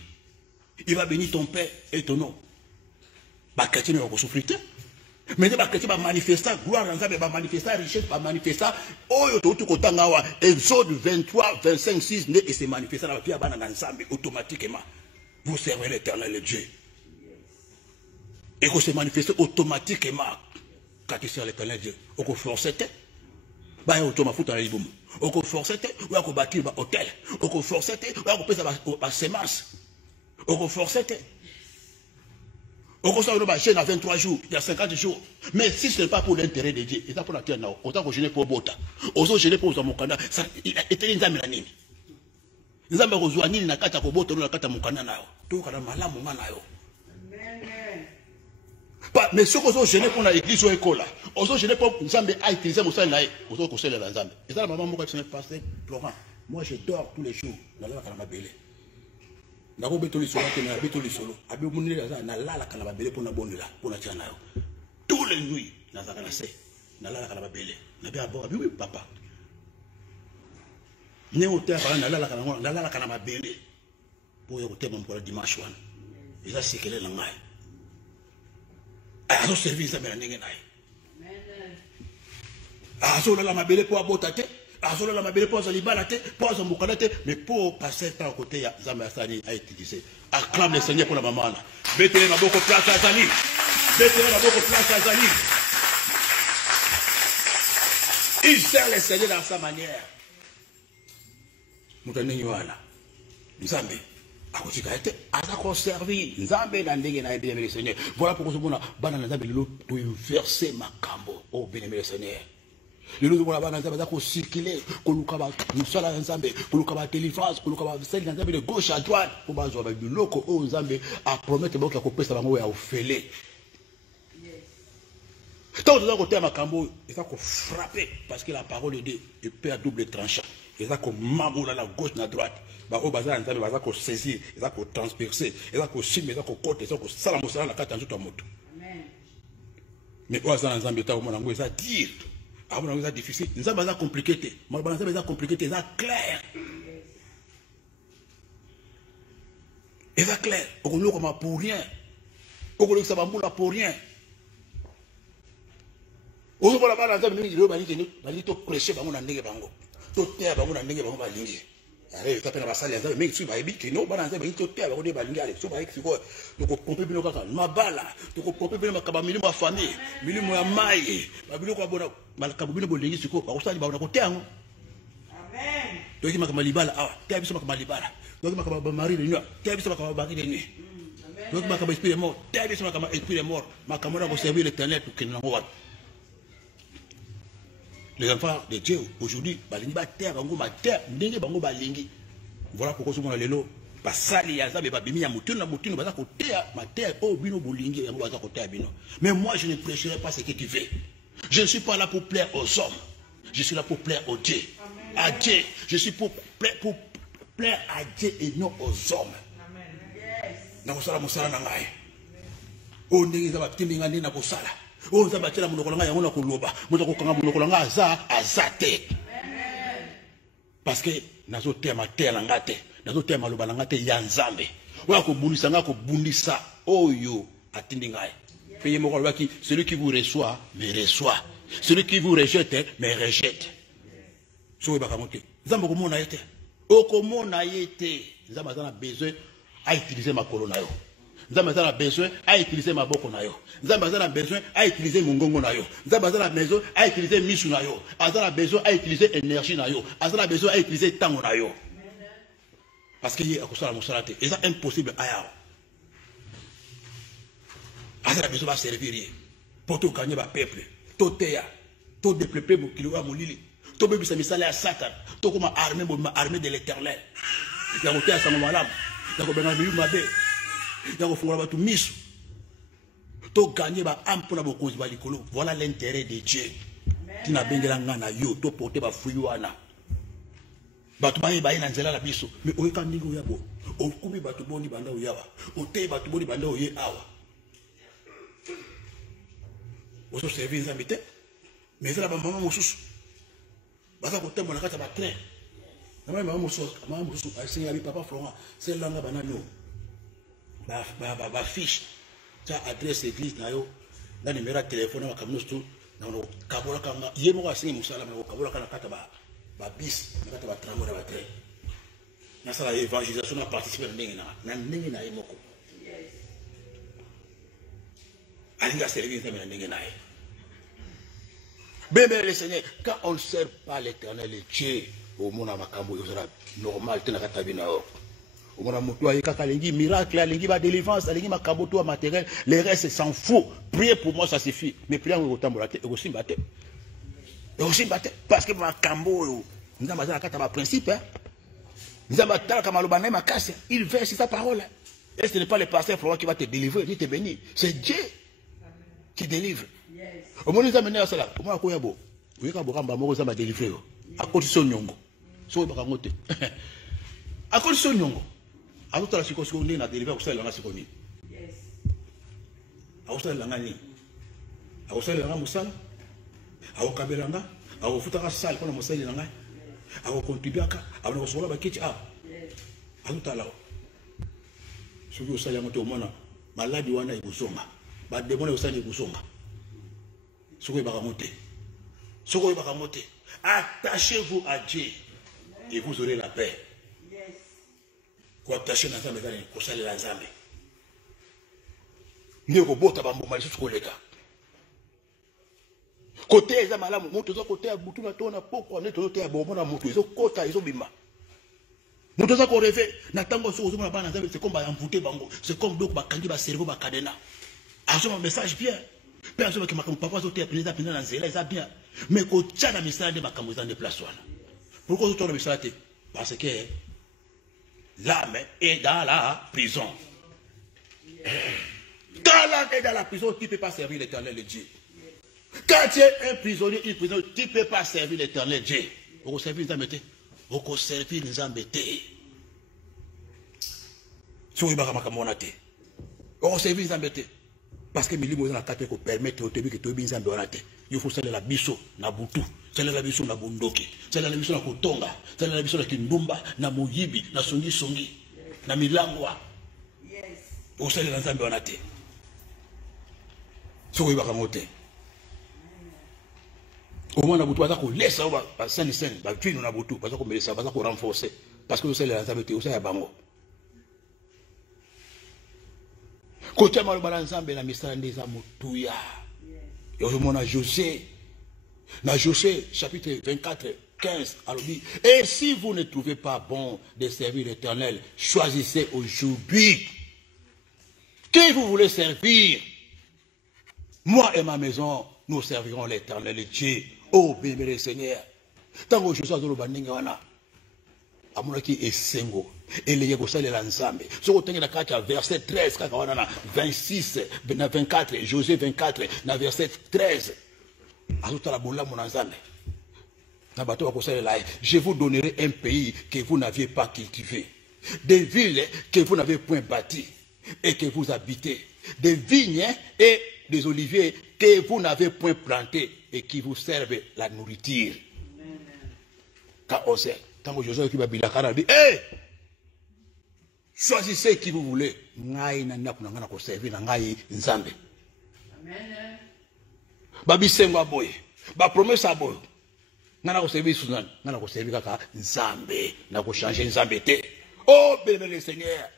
ton père et ton nom. Les chrétiens ne vont pas souffrir. Mais les chrétiens vont manifester, gloire en Zambé va manifester, richesse va manifester. Exode 23, 25, 6, et se manifester dans la vie automatiquement. Vous servez l'Éternel Dieu. Et que se manifester automatiquement quand tu sers l'Éternel Dieu. On peut forcer. Bah, automatique dans les boum. On peut forcer, ou on peut bâtir un hôtel. On peut forcer, ou on peut faire une semence. On peut forcer. On peut faire une chaîne à 23 jours, il y a 50 jours. Mais si ce n'est pas pour l'intérêt de Dieu, c'est pour la terre, autant que je n'ai pas Bota. Autant que je n'ai pas Mukanda, ça était une zame la nini. Nous avons rejoint Nini Nakata Kobota, nous Nakata Mukanda Nao. Tout le monde a malamu Manao. Mais ce que je n'ai pas l'église ou l'école, je n'ai pas Nzambe à utiliser mon sang, je conseille la Nzambe. Et ça, la maman m'a dit, pasteur Laurent, moi je dors tous les jours dans la Kanababele. Je vais beto lisolo, je vais beto lisolo. Je vais beto lisolo, je vais la Kanababele pour la bonne là, pour la tiana. Tous les nuits, je vais la Kanababele. Je vais avoir, oui, papa. Je vais la Kanababele pour le dimanche. Et ça, c'est qu'elle est là. Azo service à Mélaningé. Azo la mabele pour abotate, azo la mabele pour zalibalate, pour zambukanate, mais pour passer par côté ya Zambasani a utilisé. Acclame le Seigneur pour la maman. Mettez ma beaucoup place à Zali. Mettez ma beaucoup place à Zali. Il sert le Seigneur dans sa manière. Moutane Yohana. Nzambe. Voilà pourquoi je dis verser ma cambo. Oh, bien aimé le Seigneur. Le nous voilà dans circuler, délivrance, de gauche à droite, pour le loco au Zambé à promettre que la copie ça va au fêlé. Tant que vous avez un cambo, il faut frapper parce que la parole est Dieu épée à double tranchant. Il faut mamoula la gauche à la droite. Il faut saisir, il faut transpercer, il faut simer, il faut côté, il faut salamosala la carte en tout moto. Mais quand ça ensemble est au monde, ça dire. Ah bon, c'est difficile. Ça va compliqué. Mais ça va compliqué, ça clair. Et ça clair. On ne comme pour rien. On ne ça va moula pour rien. On va la dans mais il va aller to prêcher bango na ndenge bango. To terre bango na ndenge bango ba lingi. Allez, ça peut pas saler ça mais tu vas habiter non ba dans to terre bango de ba lingi allez, so ba exiko. To ko pomper bino kaka mabala, to ko pomper bino makaba milimo ya famille, milimo ya mai. Ba bino ko bona malakabu bino bolingi siko ba usali ba na ko terre. Amen. To ki makama libala ah, terre biso makama libala. To ki makama ba mari de nuit, terre biso makama ba de nuit. To ki makama esprit mort, terre biso makama esprit mort, makama ko servir l'Éternel pour qu'il n'envoie. Les enfants de Dieu, aujourd'hui, balingi ba terre, bango ba terre, ndenge bango balingi. Voilà pourquoi ce qu'on a lelo, basali ya zabe ba bimi ya mutunu na mutunu baza ko terre, ma terre oh bino bolingi yango baza ko terre bino. Mais moi je ne prêcherai pas ce que tu veux. Je ne suis pas là pour plaire aux hommes. Je suis là pour plaire au Dieu. À Dieu, je suis pour plaire à Dieu et non aux hommes. Amen. Yes. Na kosala mosala na ngai. O ndenge za ba timinga ndi na kosala. Oh, ça va tirer mon colonga, il y a un coloba. Mon colonga, azate. Parce que, nazo tema telangate, nazo tema lobalangate yanzambe. Oya ko bundisanga ko bundisa. Oh yo, atindingai. Payez mon colonga qui, celui qui vous reçoit, me reçoit. Celui qui vous rejette, me rejette. Sowe bakamote. Zambo komona yete. Okomona yete. Zamba zana besoin à utiliser ma colonna yo. Nzambe a besoin à utiliser ma boko na yo. Nzambe a besoin à utiliser mon gongo na yo. Nzambe a besoin à utiliser misu na yo. A besoin à utiliser énergie na yo. A besoin à utiliser tango na yo. Parce qu'il y a akosala mosala te. Et ça impossible à yao. A besoin de servir pour tout gagner ba peuple. Tout teya, tout développer mon kilo à mon lili. Tout bébé misala à Satan. Tout comme armée de l'Éternel. Il y a monté à sa maman là. Il y a benga miyu mabe. Voilà l'intérêt de Dieu. Tu n'as bien gagné yo, tu portes ba fuyuana. Batu baye baye na nzela la biso, mais oyeka ndingo yabo. Okubi batu boni banda oyawa. Ote batu boni banda oye awa. Oso servir nzambe te. Mais ça la maman mosusu. Basa ko tembo na kata ba train. Na maman mosusu, asenga bi papa Florent, c'est langa banano. Ba fiche ta adresse église na yo na numéro de téléphone na kamno stu na no kabola kanga yemo ka singi musala na kabola kana kata ba bis na kata ba tramo na ba tre na sala évangélisation na participer na ndenge na yemoko alinga servir na ndenge na ye bébé le Seigneur quand on ne sert pas l'Éternel le Dieu au monde makambo yo sera normal te na kata binao. On a montré miracle, la délivrance, la matériel, les restes s'en fout. Priez pour moi, ça suffit. Mais priez au temps et aussi battre. Et aussi battre. Parce que ma cambo, nous avons un principe. Nous avons un casse. Il verse sa parole. Et ce n'est pas le pasteur qui va te délivrer, ni te bénir. C'est Dieu qui délivre. Au moment où nous avons amené à cela, au moment où nous avons délivré. À cause de son nyongo. À cause de son nyongo. A tout à la circonscription, on a délivré au sein de la circonscription. A sein de la Nani. A sein de la Moussala. A au Kabelanga. A au Futara Sal, qu'on a Moussala de Langa. A au Contibiaka. A au Sola Bakitch. A tout à l'heure. Ce qui est au Sayamoto, au Mona, malade, Wana et Bousonga. Bad démon au sein de Bousonga. Ce qui est Baramoté. Ce qui est Baramoté. Attachez-vous à Dieu et vous aurez la paix. Attaché dans la maison, pour saluer la Zambie. Nous avons beau tabac, mais je suis collègue. Côté les amalamu, monte au côté à Boutou, na tona pourquoi on est au côté à Bomona Moutou, ils ont côté, ils ont bima. Monte ça qu'on rêve, n'attendons sur la bande, c'est comme amputer bango, c'est comme donc ma candy va cerveau ma cadena. Alors un message bien. Personne qui m'a comme papa sauté à président dans zéla, ça bien. Mais qu'au tchad à message de ma camousan de place. Pourquoi tu as le message? Parce que. L'âme est dans la prison. Dans la prison, tu ne peux pas servir l'Éternel de Dieu. Quand tu es un prisonnier, tu ne peux pas servir l'éternel Dieu. On va servir les embêtés. On va servir les embêtés. Si vous avez dit, on va servir les embêtés. Parce que milieu de la carte qui permet de te dire que tu es bien embêté. Il faut celle la biso na butu, celle la biso na bundoki, celle la biso na kotonga, celle la biso na kindumba, na muyibi, na songi songi, na milangwa. Yes. On celle la nzambe onate. Soko ibaka mote. Au moins na butu baza ko laisser ba sani sani, ba twino na butu, baza ko melisa, baza ko renforcer parce que celle la nzambe te, ça ya bango. Côté malo bala nzambe na misala ndeza mutuya. Et on a José, dans José, chapitre 24, 15, alors dit, et si vous ne trouvez pas bon de servir l'Éternel, choisissez aujourd'hui qui vous voulez servir. Moi et ma maison, nous servirons l'Éternel Dieu. Oh, béni le Seigneur. Tant que José a dit, amonaki esengo eleye kosalela nzambe soko tenge na kati ya verset 13 kaka wana na 26 na 24 José 24 na verset 13 azotala bolamu na nzambe na bato bakosalela je vous donnerai un pays que vous n'aviez pas cultivé, des villes que vous n'avez point bâties et que vous habitez, des vignes et des oliviers que vous n'avez point plantés et qui vous servent la nourriture. Quand on sait tant Josué qui va dire hey, choisissez qui vous voulez. Ngai na ndako na ko servir na ngai nzambe. Amen. Babisengo boy. Ba promesse boy. Ngana ko servir sunan, ngana ko servir kaka nzambe, na ko changer nzambe te. Oh, béni le Seigneur.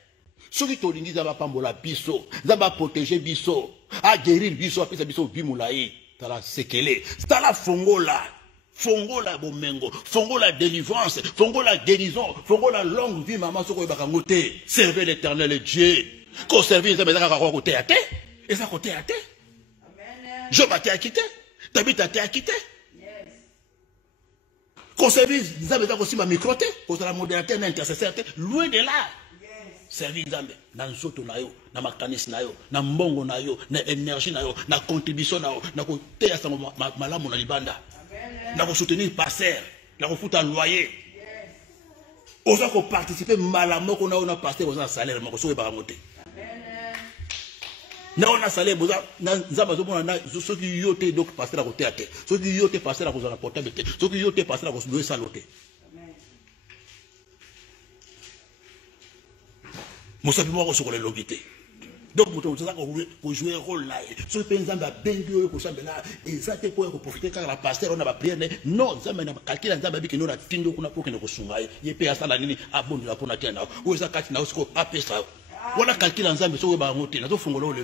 Soki to lingi za ba pambola biso, za ba protéger biso, a guérir biso, apesa biso bimulayi, tala sekele, tala fongola. Fongola bomengo, fongola délivrance, fongola guérison, fongola longue vie, maman, soko bakangote, servez l'Éternel Dieu. Qu'on servir, ça me dit à côté à te, et ça côté à te. Je m'attends à quitter, t'habites à te à quitter. Qu'on servir, ça me dit aussi ma microté, qu'on soit la modernité, l'intercesseur, loin de là. Servir Nzambe, na nzoto na yo, na makanis na yo, na mbongo na yo, na énergie na yo, na contribution na yo, na côté à sa malamu na libanda. Nous avons soutenu le pasteur, nous avons foutu un loyer. Nous avons participé malamment qu'on a un pasteur, nous avons un salaire, nous avons un monté. Nous avons un salaire, nous avons un ceux qui y ont été donc pasteur à côté à terre, ceux qui y ont été pasteur à cause de la portabilité, ceux qui y ont été pasteur à cause de saloté. Nous savons que nous avons l'obité. Donc, nous avons joué un rôle là. Si vous avez un bengue, vous avez là, et ça, c'est pour profiter quand la pasteur, on a prié. Non, nous avons calculé dans la nous avons tindu pour que nous soyons. Il y a ça, la ligne, à bon, la bonne atteinte. Où est-ce que nous avons appelé ça? On a calculé dans la maison, nous avons monté, nous avons fait le loyer.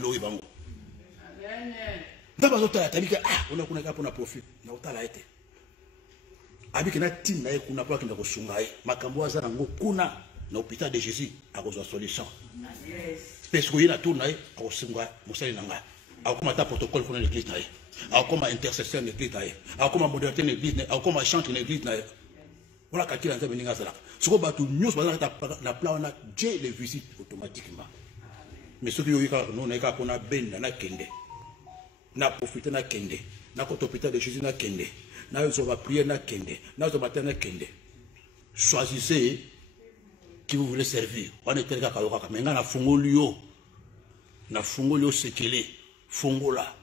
Dans la zone, on a pour profit. Nous avons été. Avec une team, nous avons fait que nous soyons. Makamboa, nous avons l'hôpital de Jésus à cause de la solution. Parce qu'il y a tout le monde, comme un protocole pour l'église, comme un intercesseur de l'église, comme un modérateur de l'église, comme un chanteur de l'église. Voilà quand il y a un peu de choses. Ce qu'on va tout nous, la plan, on a déjà les visites automatiquement. Mais ce qui est nous, on a ben, on a kende, on a profité, on a kende, on a l'hôpital de Jésus, on a kende, on a prié, on a kende, on a matin, on a kende. Choisissez qui vous voulez servir. On est tel que mais on a fongolio, na fongolio sekele, fongola.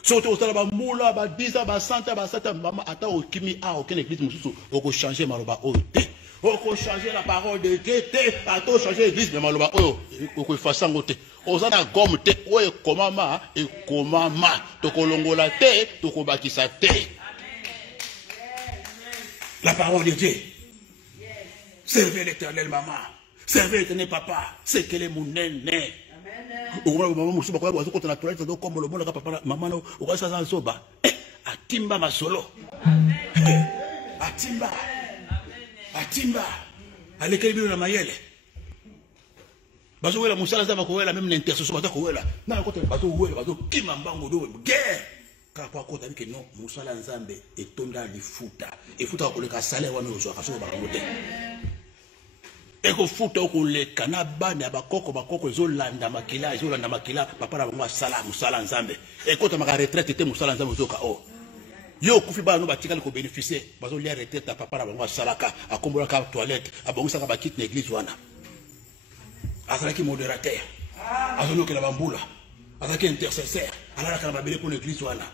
Surtout au salaba moula, ba disa, ba santa, maman attend au kimi a aucune église mususu, oko changer maloba ote, oko changer la parole de Dieu, attend changer l'église de maloba oyo, oko façon ote. Ozana gomme te, oye komama et komama, toko longola te, toko bakisa te. La parole de Dieu. Servez l'Éternel, maman. Servez l'Éternel, papa. C'est qu'elle est mon néné. Amen. Maman, Atimba masolo. Atimba. Atimba. Alekeli na mayele. Bazo wela musala za makoela même l'intercession bazo koela. Na kote bazo wela bazo kima mbango do guerre. Car kwa kota que non musala nzambe etonda lifuta. Efuta ko le ka salaire wana ozo akaso ba ngote. Et que fout au les canabans, et bakoko, zolanda makila, papa la bango sala, musala nzambe. Et quand ma retraite était musala nzambe zoka o. Yo kufi ba no batikali ko bénéficier, bazo lia retraite papa la bango salaka, akombola ka toilette, abongosa ka bakite l'église wana. Azalaki modérateur. Azono ke la bambula. Azalaki intercesseur. Alala ka babele pour l'église wana.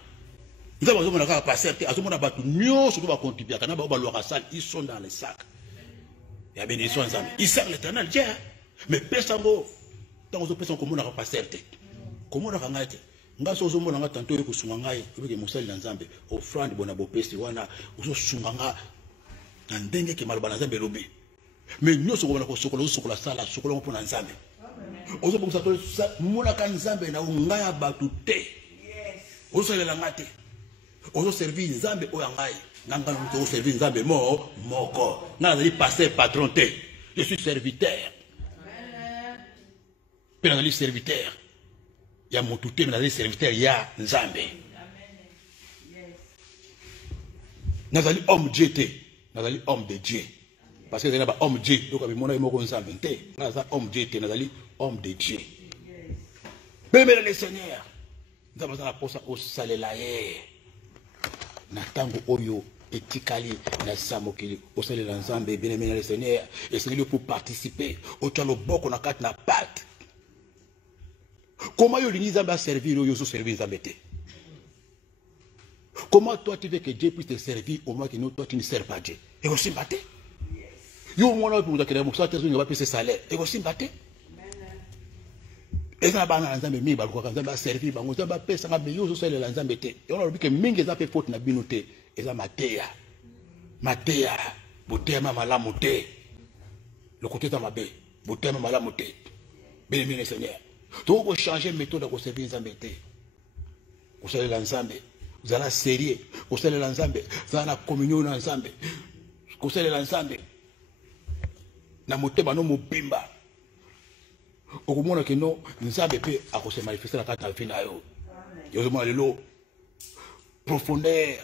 Nous avons besoin de passer, azomona batu nyonso to ba contribuer kana ba loka sale, ils sont dans les sacs. Il y a bénédiction ensemble. Il sert l'éternel, Dieu. Mais personne, tant que personne comme on n'a pas certé. Comment on a gagné? Nga so zomo nga tanto yo kusunga ngai ebeke musali na nzambe offrande bona bopesi wana uzo sunganga na ndenge ke maloba na nzambe lobi. Mais nyoso ko bona ko sokola sala sokola mpona nzambe. Ozo bomsa to mona ka nzambe na ngaya batu te. Ozo salela ngate. Ozo servir nzambe oya ngai. Nanga nous servir nzambe moko. Na zali passer patron te. Je suis serviteur. Pena zali serviteur. Ya motute na zali serviteur ya nzambe. Na zali homme Dieu te. Na zali homme de Dieu. Parce que zali ba homme Dieu. Donc abimona moko nzambe te. Na zali homme Dieu te. Na zali homme de Dieu. Bémele le Seigneur. Nzambe za posa o salela ye. Na tango oyo etikali na samokili osalela nzambe bien-aimé le Seigneur et c'est pour participer au tchalo boko na kat na pat. Comment yo lini nzambe servir yo so servir nzambe te? Comment toi tu veux que Dieu puisse te servir au moins que nous toi tu ne sers pas Dieu? Et aussi mbaté. Yo mona pour que le musa te zo ngaba pese salaire. Et aussi mbaté. Et ça ba na nzambe mi ba ko nzambe servir ba nzambe pesa nga yo so salela nzambe te. Et on a dit que mingi za pe faute na binote. Et ça matéa, botema malamu te. Le côté de ma baie, botema malamu te. Bien-aimé le Seigneur. Donc vous changer méthode pour servir nzambe te. Vous allez l'ensemble, vous allez sérieux, vous allez l'ensemble, vous allez la communion ensemble. Vous allez l'ensemble. Na motema no mobimba. Okomona ke no nzambe pe akose manifester la kata fina yo. Yo mo lelo profondeur.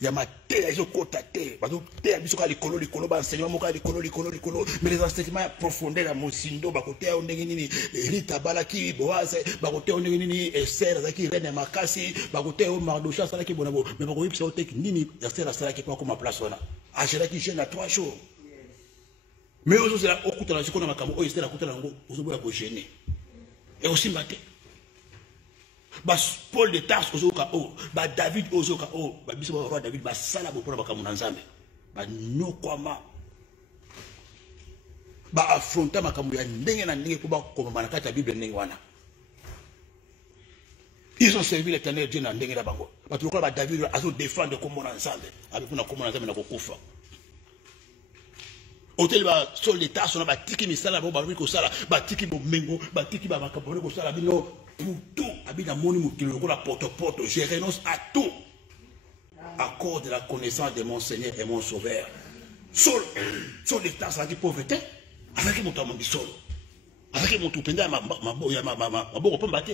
Ya matéria zo kota te bazo te biso ka likolo ba enseignement moka likolo mais les enseignements profondeur ya mosindo ba kote ya ndenge nini Rita balaki boaze ba kote ya ndenge nini Esther zaki reine makasi ba kote ya Mardocha salaki bonabo mais ba ko yipsa o tek nini Esther salaki kwa kuma place wana achela ki jeune à 3 jours mais ozo sera okuta na sikona makambo o Esther akuta nango ozo boya ko gêner et aussi maté. Paul de Tarse ozoka o, David ozoka o, biso roi David sala bo pona bakamuna nzambe. Nokwama. Affronta makambo ya ndenge na ndenge po bakoma na kati ya Bible ndenge wana. Ils ont servi l'Éternel Dieu na ndenge na bango. Batukola David azo défendre comme na nzambe. Abi pona comme na nzambe na kokufa. Hotel ba sol de Tarse na batiki misala bo ba ko sala, batiki bo mengo, batiki ba makambo ko sala bino. Pour tout, habite à mon niveau, la porte-porte, je renonce à tout. Accorde la connaissance de mon Seigneur et mon Sauveur. Sol l'état, ça dit pauvreté. Avec mon temps, mon sol. Avec mon tout pendant ma boue combattre.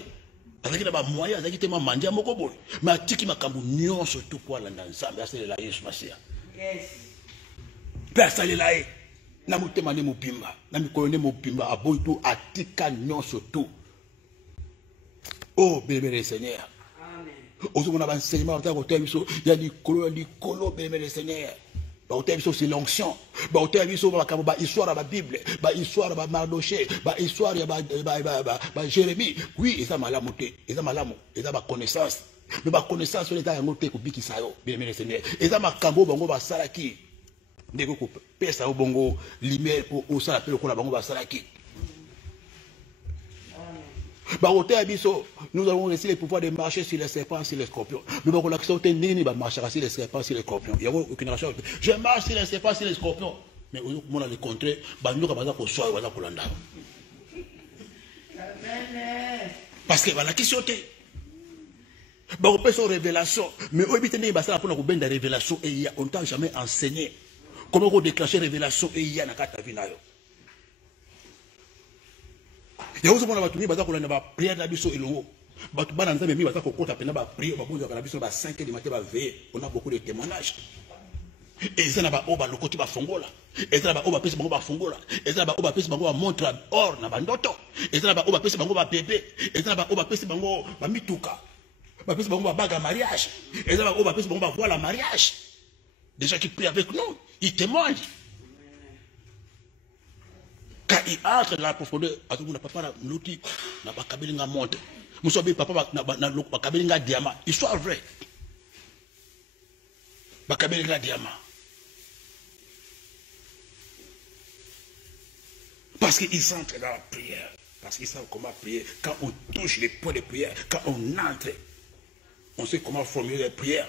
Avec ma moyen, avec ma mandia, mon gobo. Ma tiki ma cambo nion surtout pour la ensemble. C'est la Yesu Masia. Personne là. Na mutemane mupimba. Na mikolone mupimba. Abonto atika nion surtout. Oh, bien-aimé le Seigneur. Amen. Aujourd'hui, on a un enseignement, il y a du colo, bien-aimé le Seigneur. C'est l'onction. Histoire de la Bible, histoire de Mardoché, histoire de Jérémie. Oui, et ça m'a lamoté, et ça m'a l'amour, et ça m'a connaissance. Mais ma connaissance sur l'état de Biki Sayo, bien-aimé le Seigneur. Et ça m'a cambo, bango, salaki. Ndeko ko pesa au bongo, limel, au salapé, au bango, salaki. Nous avons laissé le pouvoir de marcher sur les serpents et sur les scorpions. Nous avons l'accepté ni marcher sur les serpents et sur les scorpions. Il n'y a aucune raison. Je marche sur les serpents et sur les scorpions. Mais au moment de le contrer, nous avons choisi de l'anda. Parce que la question est. On peut faire révélation. Mais au but de ça, pour nous faire des révélations, et on t'a jamais enseigné comment on déclencher révélation et il y a na kata vinayo. Il y a aussi mon abattu, baza kolanda ba prière na biso elongo. Batu bana nzambe mi baza kokota pena ba prière ba bonza kana biso ba 5 heures du matin ba veiller. On a beaucoup de témoignages. Et ça n'a pas oba le côté bafongola. Et ça n'a pas oba pesi bango bafongola. Et ça n'a pas oba pesi bango montre or na bandoto. Et ça n'a pas oba pesi bango ba bébé. Et ça n'a pas oba pesi bango ba mituka. Ba pesi bango ba baga mariage. Et ça n'a pas oba pesi bango ba voilà mariage. Des gens qui prient avec nous, ils témoignent. Quand ils entrent dans la profondeur, à tout le monde papa na l'outil na ba kabelinga monte. Musobi papa na ba kabelinga diamant. Histoire vraie. Ba kabelinga diamant. Parce qu'ils entrent dans la prière. Parce qu'ils savent comment prier. Quand on touche les points de prière, quand on entre, on sait comment formuler les prières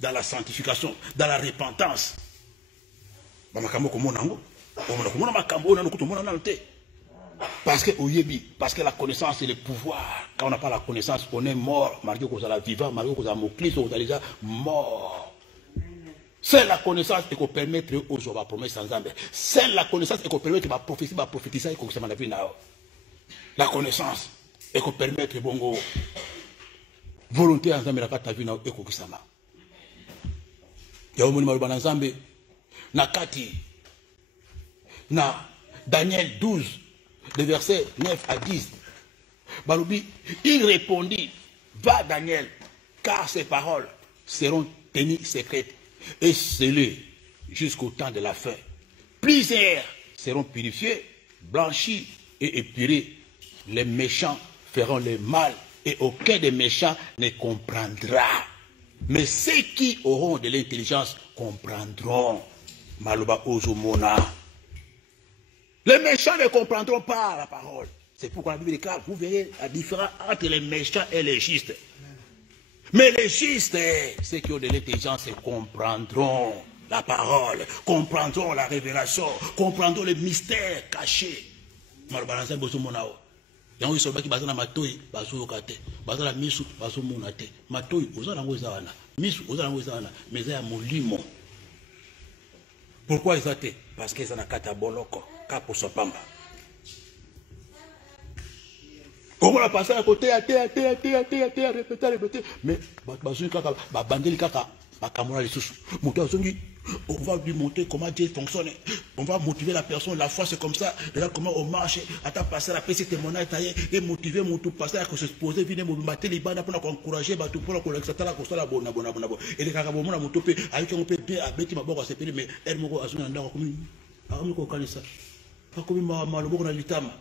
dans la sanctification, dans la repentance. Parce que la connaissance et le pouvoir, quand on n'a pas la connaissance, on est mort. Malgré qu'on soit vivant, malgré qu'on soit mort, on est déjà mort. C'est la connaissance qui peut permettre aux gens de promettre sans âme. C'est la connaissance qui peut permettre de prophétiser et qu'on la vie. La connaissance et qu'on permettre bongo volonté en âme la vie et qu'on s'ama. Ya omoni maluba na Nzambe na kati na Daniel 12 le verset 9 à 10. Balubi, il répondit, va Daniel, car ces paroles seront tenues secrètes et scellées jusqu'au temps de la fin. Plusieurs seront purifiés, blanchis et épurés. Les méchants feront le mal et aucun des méchants ne comprendra. Mais ceux qui auront de l'intelligence comprendront. Maluba Ozomona. Les méchants ne comprendront pas la parole. C'est pourquoi la Bible déclare, vous verrez la différence entre les méchants et les justes. Mais les justes, ceux qui ont de l'intelligence, comprendront la parole, comprendront la révélation, comprendront les mystères cachés. Maluba Ozomona. Yango iso baki bazana matoi bazo yokate bazana misu bazo monate matoi ozana ngo ezana misu ozana ngo ezana meza ya molimo. Pourquoi ezate? Parce que ça na kata boloko ka pour sopamba. Comment la passer à côté à répéter mais bazo kaka ba bandeli kaka ba kamona les sous moto azongi. On va lui montrer comment Dieu fonctionne. On va motiver la personne. La foi, c'est comme ça. Là, comment on marche. Attends, passer la paix, c'était mon aïe. Et motiver mon tout passer à se poser. Venez me battre les bandes pour encourager. Pour la bonne. Et les carabons, mon topé. Avec un peu bien, à Betty, ma bonne, à se payer. Mais elle m'a dit, ça. Pas comme ma litama.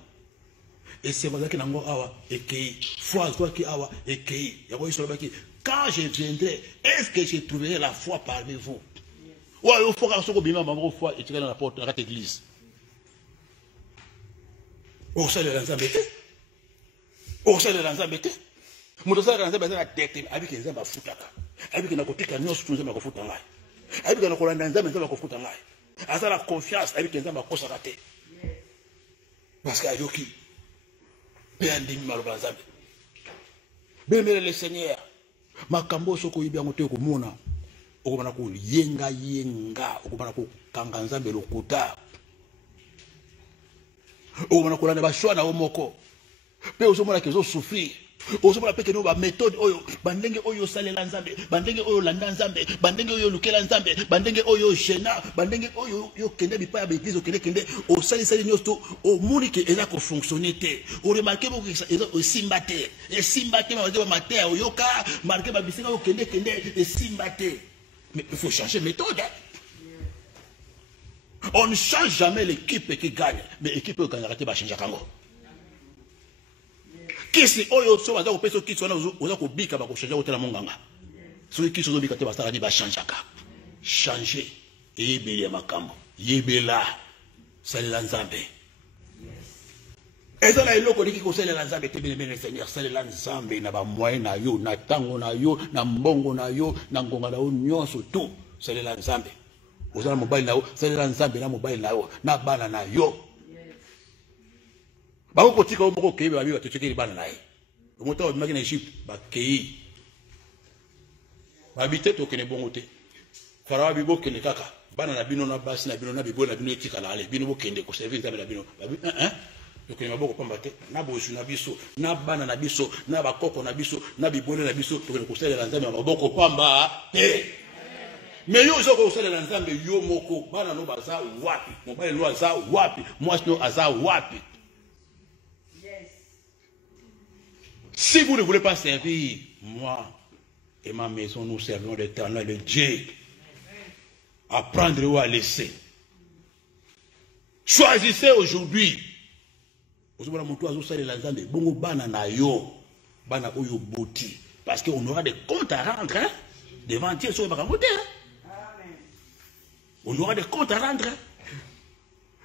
Et c'est vrai que n'a awa et qui foi toi qui awa et qui. Quand je viendrai, est-ce que je trouverai la foi parmi vous? Ouais, il faut qu'on soit bien, maman, foi, et tu vas dans la porte de l'église. Au sein de l'ensemble, au sein de l'ensemble, mon dossier de l'ensemble, c'est la tête, avec les hommes à foutre. Avec les côtés qui nous sont à foutre en l'air. Avec les colonnes d'ensemble, ils sont à foutre en l'air. À ça, la confiance avec les hommes à cause à rater. Parce qu'il y a qui Père Ndimi Malobazambe. Bien, le Seigneur, ma cambo soko ibia moto ko mona. Okomana ko yenga okomana ko kanga Nzambe lokuta okomana ko lana ba shwa na omoko pe osomona ke zo souffrir osomona pe ke no ba méthode oyo bandenge oyo salela Nzambe bandenge oyo landa Nzambe bandenge oyo lukela Nzambe bandenge oyo gena bandenge oyo yo kende bipa ya église okende o sali nyosto o moni ke eza ko fonctionner te o remarquer bo que eza o simbate e simbate ma ba matin oyoka marquer ba bisinga o kende e simbate. Mais il faut changer de méthode. On ne change jamais l'équipe qui gagne. Mais l'équipe qui gagne, va changer. Qui c'est Oyo so va ko qui sont oza ko bika ba ko changer hôtel monganga. Ceux qui sont bika te ba sala ni ba changer. Changer et yebela makambo. Yebela salela Nzambe. Et ça là il ko diki ko salela Nzambe te bien Seigneur salela Nzambe na ba moyen na yo na tango na yo na mbongo na yo na ngonga na yo nyonso tout salela Nzambe. Ozala mobile na yo salela Nzambe na mobile na yo na bana na yo. Ba ko tika moko kebe ba bi ba tcheke bana na ye. Moto o magina Egypte ba kei. Ba bité to kene bongo te. Farawa bi bo kene kaka bana na bino na basi na bino na bibo na bino etika na ale bino bo kende ko servir Nzambe na bino. Donc il m'a beaucoup combattu. Na bosu na biso, na bana na biso, na bakoko na biso, na bibole na biso, to ko sala Nzambe m'a beaucoup pamba. Mais yo zo ko sala na nzambe yo moko bana no baza wapi mobile lo aza wapi mwasi no aza wapi. Si vous ne voulez pas servir, moi et ma maison, nous servons l'Éternel, le Dieu. À prendre ou à laisser. Choisissez aujourd'hui. Parce qu'on aura des comptes à rendre hein, devant Dieu. On aura des comptes à rendre.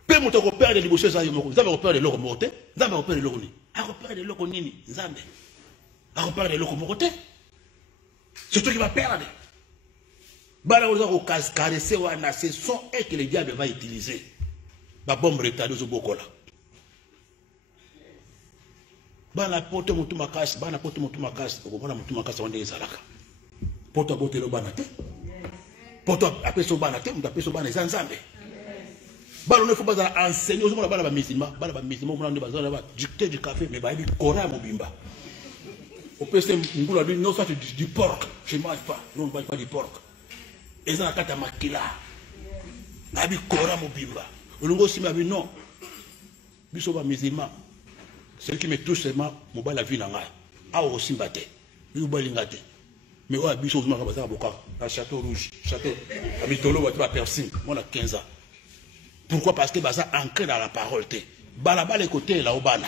Peu mon temps père de l'ébauché, ça y est, vous avez repère de l'eau morté, vous avez repère de l'eau ni. A repère de l'eau ni, Zambé. A repère de l'eau morté. C'est toi qui vas perdre. Ce sont eux que le diable va utiliser. La bombe retardée au Bokola. Bana pote mutu makasi, bana pote mutu makasi, okomona mutu makasi wande ezalaka. Poto bote lo bana te. Poto apeso bana te, mutu apeso bana ezanzambe. Bana ne faut pas enseigner aux bana ba musulman, bana ba musulman mona ne bazana ba dicter du café mais ba bi Coran mobimba. Au PC ngula lui non ça du porc, je mange pas, non mange pas du porc. Ezana kata makila. Ba bi Coran mobimba. Olongo si ma bi non. Biso ba musulman. Celui qui me touche seulement, je vais la vie dans la ah aussi batté, je vais l'ingate. Mais ouais, biso zuma kabasa boka, à Château Rouge, Château, à Mitolo, tu vas percer. Moi, on a 15 ans. Pourquoi? Parce que ça ancré dans la parole. Balaba les côtés là au bana.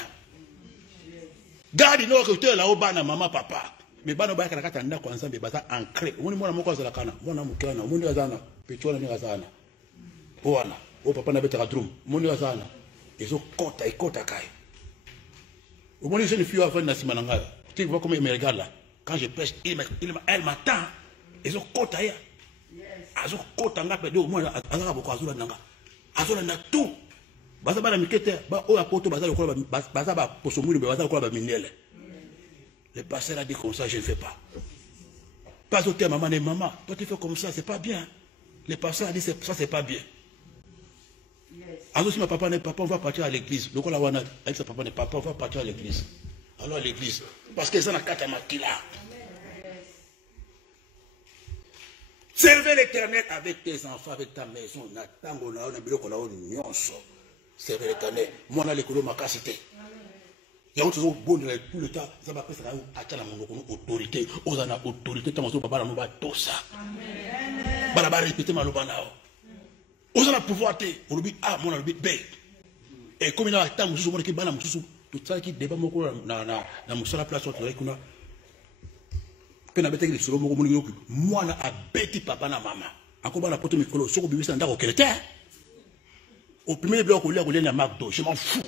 Garde nos côtés là au bana, maman, papa. Mais bana ba kana kata ndako ensemble, ça ancré. Moni mwana moko za kana, mwana mukana, moni azana, petona ni azana. Oana, o papa na betaka drum, moni azana. Ezo kota ikota kai. Au moins, je ne suis pas avant de Simananga. Tu vois comment il me regarde là. Quand je pêche, elle m'attend. Ils ont côté ailleurs. Ils ont côté en gars, au moins, ils ont beaucoup azula nanga. Azula na tout. Baza ba na mikete, ba o apoto baza le kola baza ba posomuli baza le kola ba minele. Le pasteur a dit comme ça, je ne fais pas. Pas au terme maman et maman, toi tu fais comme ça, c'est pas bien. Le pasteur a dit ça c'est pas bien. Alors si ma papa n'est papa, on va partir à l'église. Donc on a avec sa papa n'est papa, on va partir à l'église. Alors à l'église. Parce que ça n'a qu'à t'amakila. Servez l'Éternel avec tes enfants, avec ta maison. Servez l'Éternel. Moi, on a l'école ma cassité. Il y a autre chose bon tout le temps. Ça va passer à la autorité. Aux autorités, tant que papa n'a pas tout ça. Balaba répéter malobanao. Vous avez le pouvoir, on le dit A, on le dit B. Et comme il y a un temps où vous avez un tout ça qui débat beaucoup dans la place où on a peine à bêter sur le mot moi, on a bêté papa et maman. Encore la porte micro, sur le bébé, c'est un d'accord qu'elle était. Au premier bloc, on est à McDo, je m'en fous.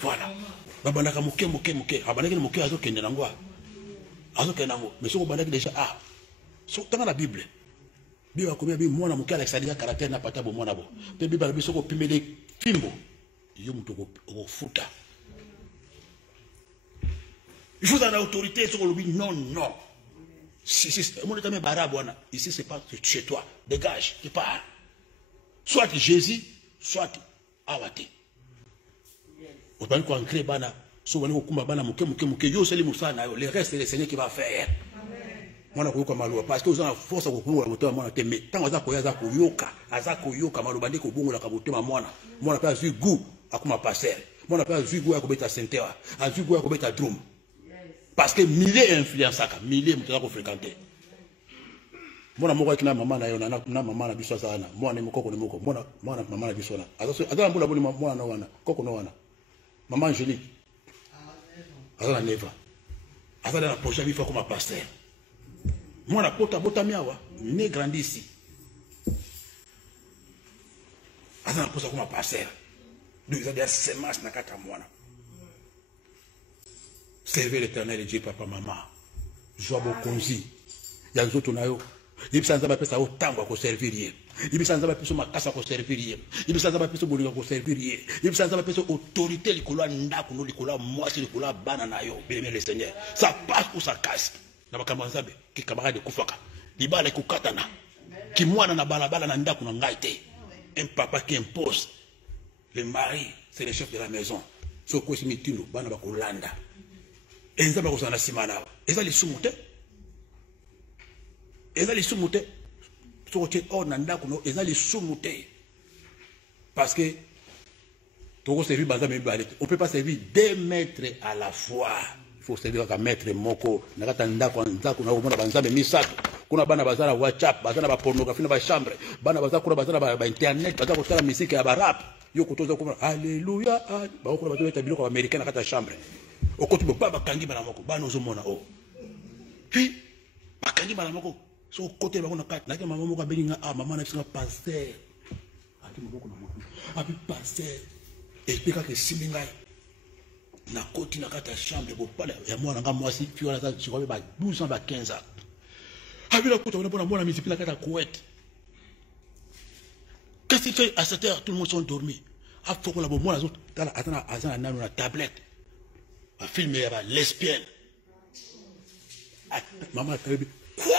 Voilà. Babana Mouké, Abanaki Mouké, Azo Kenango. Azo Kenango. Mais sur le déjà, ah, dans la Bible. Biwa combien bi mwana mukia Alexandria caractère na pata bo mwana bo. Pe biba biso ko pimele fimbo. Yo muto ko futa. Il faut une autorité sur le non non. Si mon état me bara bwana, ici c'est pas chez toi. Dégage, tu pars. Soit Jésus, soit Awate. On va nous créer bana, so wani ko kumba bana muke yo seli musana yo, le reste c'est le Seigneur qui va faire. Moi, je suis parce que vous avez la force de vous avez mais tant que vous avez yoka, malobandi ko bongo la kabote ma mwana. Moi, n'a pas vu goût à comme passer. Moi, n'a pas vu goût à comme ta ceinture, a vu goût à comme ta drum. Parce que milliers influencent milliers m'ont ko fréquenter. Moi, na qui na maman na yo na maman na biso sana. Moi, na moko ko moko. Moi, na maman na biso na. Azala mbula boli moi na wana. Koko no wana. Maman Angélique. Azala neva. Azala na projet il faut comme passer. Moi, la pota botamiawa, né grandi ici. Azana posa comme passer. Nous avons des semences na kata mwana. Servez l'Éternel et Dieu, papa, maman. Joie bokonzi. Ya nzoto na yo. Ibisa nzaba pesa o tango ko servir. Ibisa nzaba pesa makasa ko servir. Ibisa nzaba pesa bolinga ko servir. Ibisa nzaba pesa autorité likolo ndako no likolo mwasi likolo bana na yo. Bien le Seigneur. Ça passe ou ça casse. Na bakambanzabe ki camarade kufaka libala ikukatana ki mwana na balabala na ndako na ngai te. Un papa qui impose. Le mari c'est le chef de la maison. So ko simitindo bana bakolanda. Enza bakozana simana. Eza lisumu te. Et là, les sous-moutés, on ne parce que on ne peut pas servir deux maîtres à la fois. Il faut servir comme maître moko. Kuna bana bazana WhatsApp, bazana ba pornographie na ba chambre, bana bazana kuna bazana ba internet, bazana kutala musique ya ba rap. Yo kutoza kuma haleluya, ba kuna bazana tabilo kwa Americain na kata chambre. Okotu bo baba kangi bana moko, bana ozomona o. Puis bakangi bana moko, so côté ba kuna kata, na ke mama moko belinga mama na singa pasteur. Ati moko na moko. Abi pasteur. Explique que simingai na koti na kata chambre bo pala ya mwana nga mwasi puis wala za chikobe ba 12 ans ba 15 ans. Qu'est-ce qu'il fait à cette heure? Tout le monde sont dormis. Il faut qu'on a moi la tablette. Un film lesbienne. Maman a dit quoi?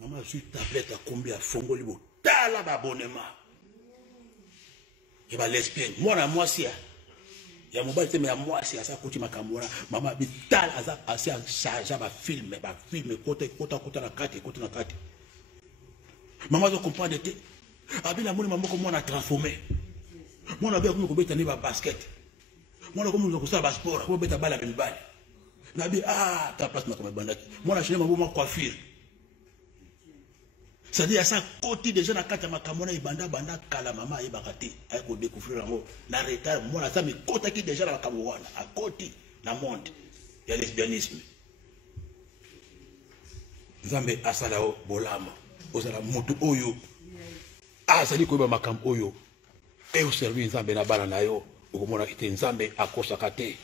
Maman a su tablette à combien à Fongo Libo. T'as là abonnement. Et bah lesbienne. Moi si. Il y a mon bal, mais à moi, c'est à ça que tu m'as camoué. Maman, mais tal, assez en charge, va filmer, côté la carte, côté la carte. Maman, je comprends de te. Abi la maman, comment on a transformé. Moi, on a bien comme on a basket. Moi, on a comme on a sport, on a bien balle à une balle. Nabi, ta place, ma comme bandaki. Moi, on a changé ma maman coiffure. C'est-à-dire, à ça, côté des gens à quatre makamona, et banda kala mama et bakati, avec au découvrir en haut. Na retard, moi, là, ça, mais côté qui déjà la kamouana, à côté, la monde, il y a lesbianisme. Zambe, asalao, bolama, osala, moto oyo. Ça dit quoi, makam oyo. Et au service, Zambe, na bana na yo. Okomona ite Nzambe akosaka te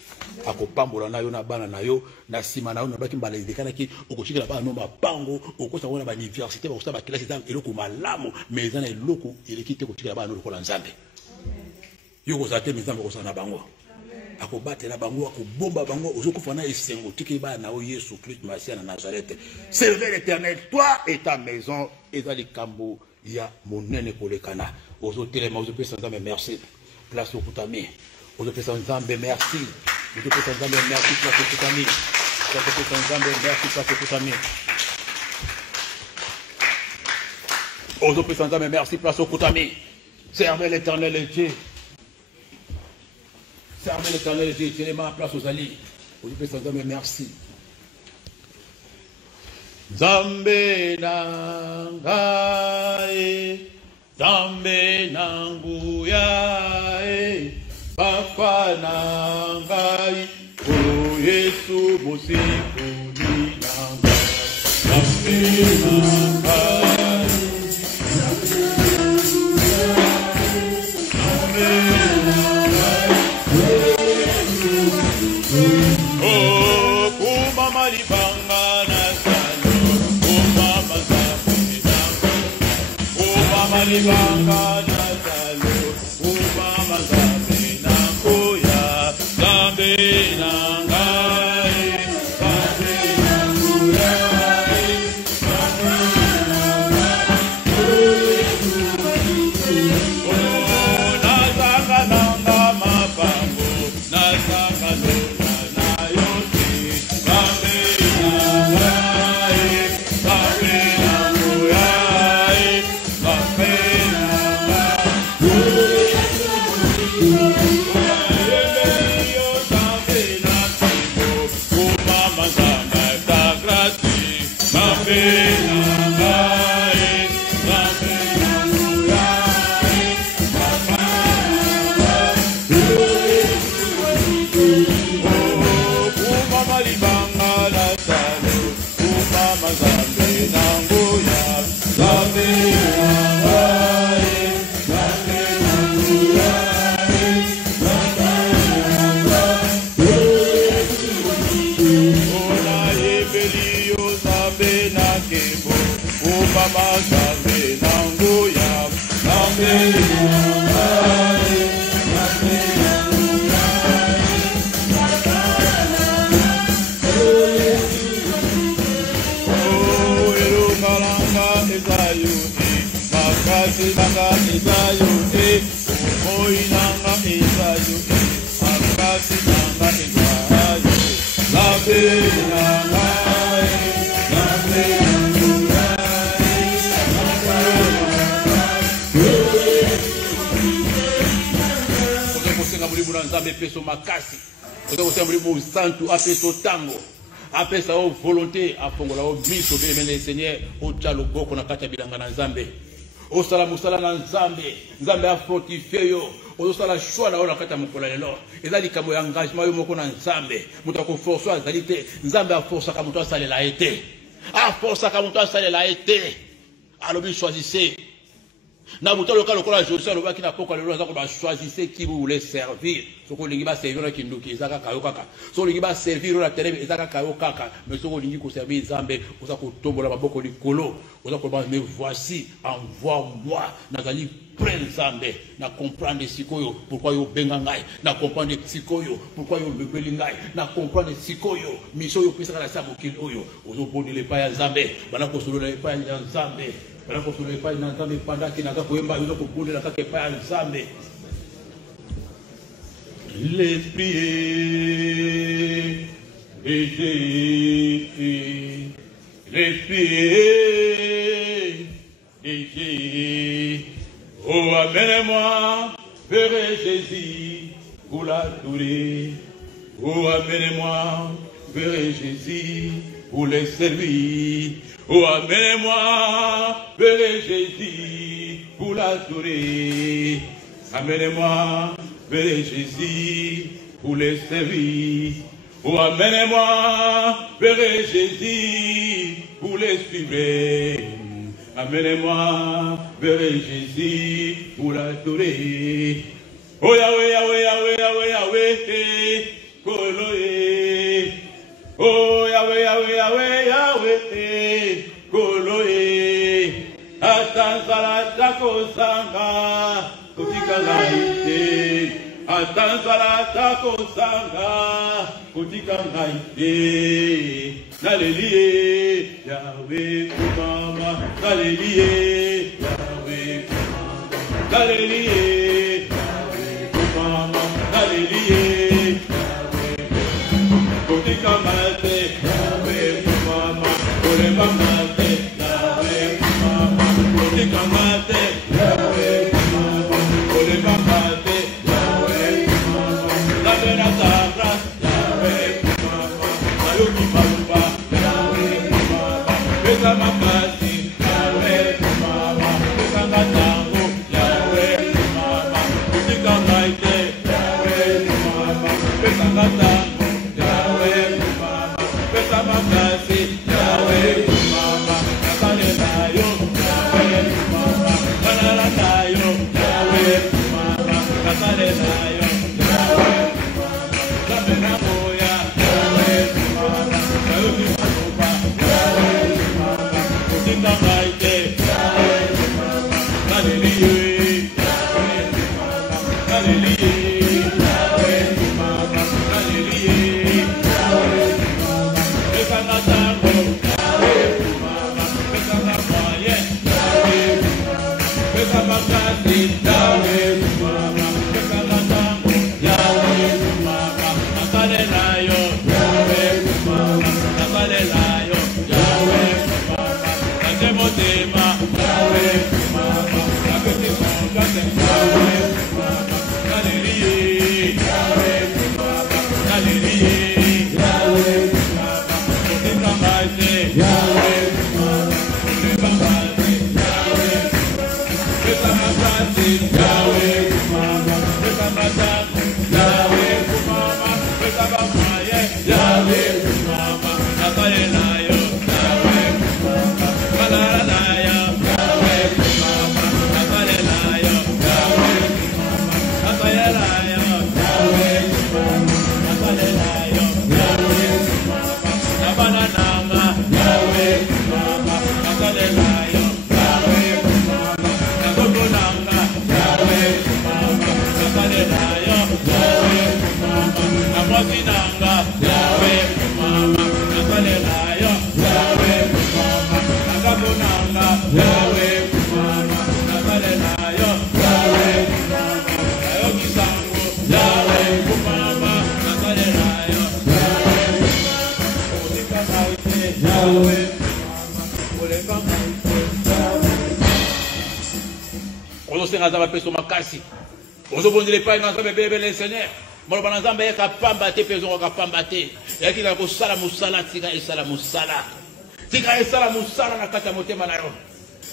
akopambola nayo na bana nayo na sima nayo na baki mbala indekana ki okoshikela bana no mapango okosa wana ba université ba kusaba classe dans eloko malamu mais na eloko eleki te koshikela bana no lokola Nzambe yoko za te Nzambe kosana bango akobatela bango akobomba bango ozokufa na esengo tiki bana na Yesu Christ Masia na Nazareth. Servez l'Éternel toi et ta maison ezali kambo ya monene kolekana ozotelema ozopesa Nzambe merci. Place au Koutami. Aux officiers Nzambe, merci. Aux officiers Nzambe, merci. Place au Koutami. Aux officiers Nzambe, merci. Place au Koutami. Aux officiers Nzambe, merci. Place au Koutami. Servez l'Éternel Dieu. Servez l'Éternel Dieu. Tenez ma place aux alliés. Aux officiers Nzambe, merci. Nzambe nangai. Zambe nanguya papa nangai o Yesu mosikuni nangai Zambe nangai oh kumama libanga na salo kumama Malibanga na salo, umama Zambe na kuya, Zambe na ngai, Zambe na kuya, Zambe na ngai. Oh, nasanga nanga mapango, nasanga nona na yote, Zambe na ngai, Zambe na kuya. Zambe Peso makasi, santu apeso tango, apesa o volonté, afongola o miso bemene Seigneur, o tchalo boko na kati bilanga na Nzambe, o sala musala na Nzambe, Nzambe a fortifié yo, o sala choix na o na kati mokola lelo, ezali kamo ya engagement yo moko na Nzambe, muta ko force azali te, Nzambe a force ka muto asalela été, a force ka muto asalela été, alobi choisissez. Na muto loka lokola Joshua lobaki na poko lelo za ko ba choisissez qui vous voulez servir. Soko lingi ba servir na kinduki ezaka kayo kaka. Soko lingi ba servir na terebe ezaka kayo kaka. Mais soko lingi ko servir Nzambe oza ko tombola maboko likolo. Oza ko ba me voici, envoie-moi. Nazali près Nzambe na comprendre sikoyo pourquoi yo benga ngai. Na comprendre sikoyo pourquoi yo lebeli ngai. Na comprendre sikoyo mission yo pesa la sabu kil oyo. Ozo boni le pa ya Nzambe. Bana ko solo le pa ya Nzambe. L'esprit est Jésus, l'esprit est Jésus. Oh, amenez-moi vers Jésus pour l'adorer. Oh, amenez-moi vers Jésus pour les servir. Oh, amenez-moi vers Jésus pour l'adorer. Amenez-moi vers Jésus pour les servir. Oh, amenez-moi vers Jésus pour les suivre. Amenez-moi vers Jésus pour l'adorer. Oh, Yahweh, Yahweh, Yahweh, Yahweh, Yahweh, Koloé. Oh, Yahweh, Yahweh, Yahweh, Yahweh, Koloé. Atanzala takosanga, kutika laite. Atanzala takosanga, kutika laite. Nalelie, Yahweh, kumama. Nalelie, Yahweh, kumama. Nalelie, Yahweh, kumama. Nalelie, Kutika mate, Yahweh, kumama. Kurema mate, Yahweh, kumama. Kutika mate, Yahweh, kumama. Kurema mate, Yahweh, kumama. Labera sabra, Yahweh, kumama. Ayuki maluba, Yahweh, kumama. Pesa makasi, Yahweh, kumama. Pesa matango, Yahweh, kumama. Kutika mate, Yahweh, kumama. Pesa matango. Yahweh, Mama, Nakalelayo, Yahweh, Mama, Nakalelayo, Yahweh, Mama, Nakalelayo, Yahweh, Mama, Namenamoya, Yahweh, Mama, Nayoki Maluba, Yahweh, Mama, Kutinda Maite, Yahweh, Mama, Naleliye, Yahweh, Mama, Naleliye, Yahweh, Mama, Naleliye, Yahweh, Mama, Ekanata. ozosenga nzambe apeso makasi ozobondela epai na nzambe ebelebele Seigneur maloba na nzambe eyaka pamba te mpe ezongoka pamba te eyaki na kosala mosala tika esala mosala na kati ya motema na yo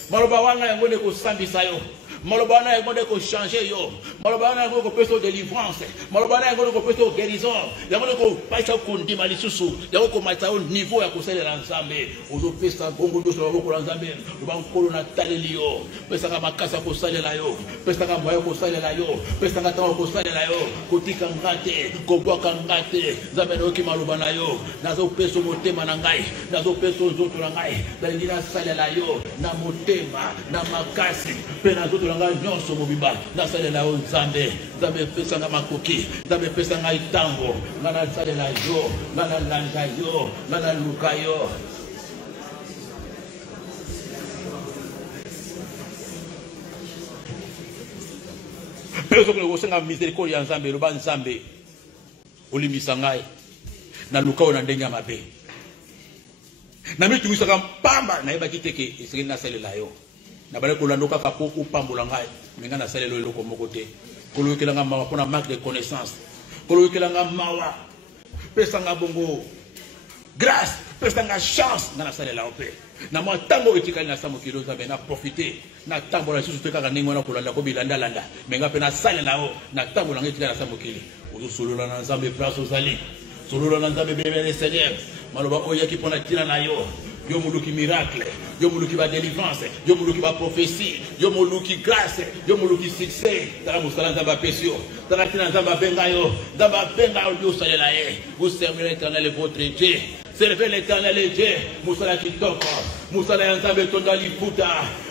maloba wana yango nde kosambisa yo maloba wana yango nde kochange yo maloba wana yango kopesa délivrance maloba wana yango kopesa guérison yango nde kopesa kondima lisusu yango komatisa yo niveau ya kosalela nzambe ozopesa bongo nyonso maboko na nzambe loba nkolo nataleli yo pesaka makasi ya kosalela yo pesaka moya ya kosalela yo pesaka ntango ya kosalela yo kotika nga te kobwaka nga te nzambe nayoki maloba na yo nazopesa motema na ngai nazopesa nzoto na ngai nalingi nasalela yo na motema na makasi mpe na nzoto ngai nyonso mobimba nasalela yo nzambe nzambe pesanga makoki nzambe pesanga itango nga nasalela yo nga nalanda yo nga naluka yo mpe ozokole kosenga misericorde ya nzambe eloba nzambe olimbisa ngai naluka yo na ndenge ya mabe namitungisaka mpamba nayebaki teke esengeli nasalela yo nabale kolanda kaka po opambola ngai menga nasalela eloko moko te koloyokelanga mawa mpona manque de connaissance koloyokelanga mawa pesanga bongo grâce pesanga chance nga nasalela yo mpe na mwa ntango etikali na sa mokili nzambe na profite na tambola lisusu te kaka ndenge wana kolanda ko bilandalanda menga mpe nasalela yo na tambola nga etikali na sa mokili ozosolola na nzambe place ozali solola na nzambe bebele Seigneur maloba oyo yaki mpona ntina na yo yo moluki miracle yo moluki ba délivrance yo moluki ba prophétie yo moluki grâce yo moluki succès tala mosala nzambe apesi yo tala ntina nzambe abenga yo nzambe abenga yo osalela ye vous servez l'Éternel votre Dieu servez l'Éternel Dieu mosala kitoko mosala ya nzambe etonda liputa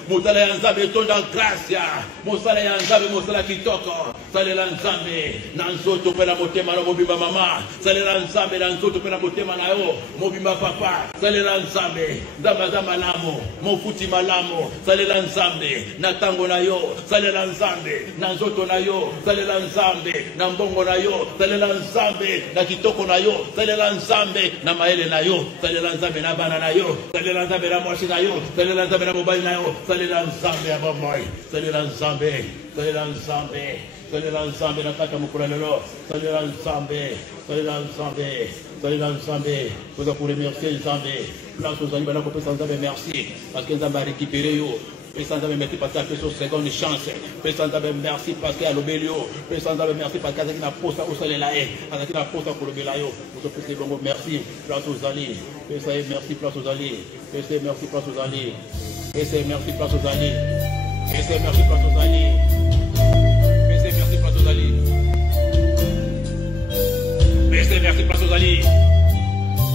mosala ya nzambe etonda gracia mosala ya nzambe mosala kitoko salela nzambe na nzoto mpe na motema na mobimba mama salela nzambe na nzoto mpe na motema na yo mobimba papa salela nzambe nzambe aza malamu mofuti malamu salela nzambe na ntango na yo salela nzambe na nzoto na yo salela nzambe na mbongo na yo salela nzambe na kitoko na yo salela nzambe na mayele na yo salela nzambe na bana na yo salela nzambe na mwasi na yo salela nzambe na mobali na yo salela nzambe ya bomoi salela nzambe salela nzambe salela nzambe na kati ya mokolo lelo salela nzambe salela nzambe salela nzambe toza koremercie nzambe place ozali bana kopesa nzambe merci parce que nzambe arécupéré yo pesa nzambe merci parce que apesi yo seconde chance pesa nzambe merci parce que alobeli yo pesa nzambe merci parce que azalaki na posa osalela ye azalaki na posa kolobela yo ozopesa ebongo merci place ozali pesa ye merci place ozali pesa ye merci place ozali pesa ye merci place ozali pesa ye merci place ozali pesa ye merci place ozali pesa ye merci place ozali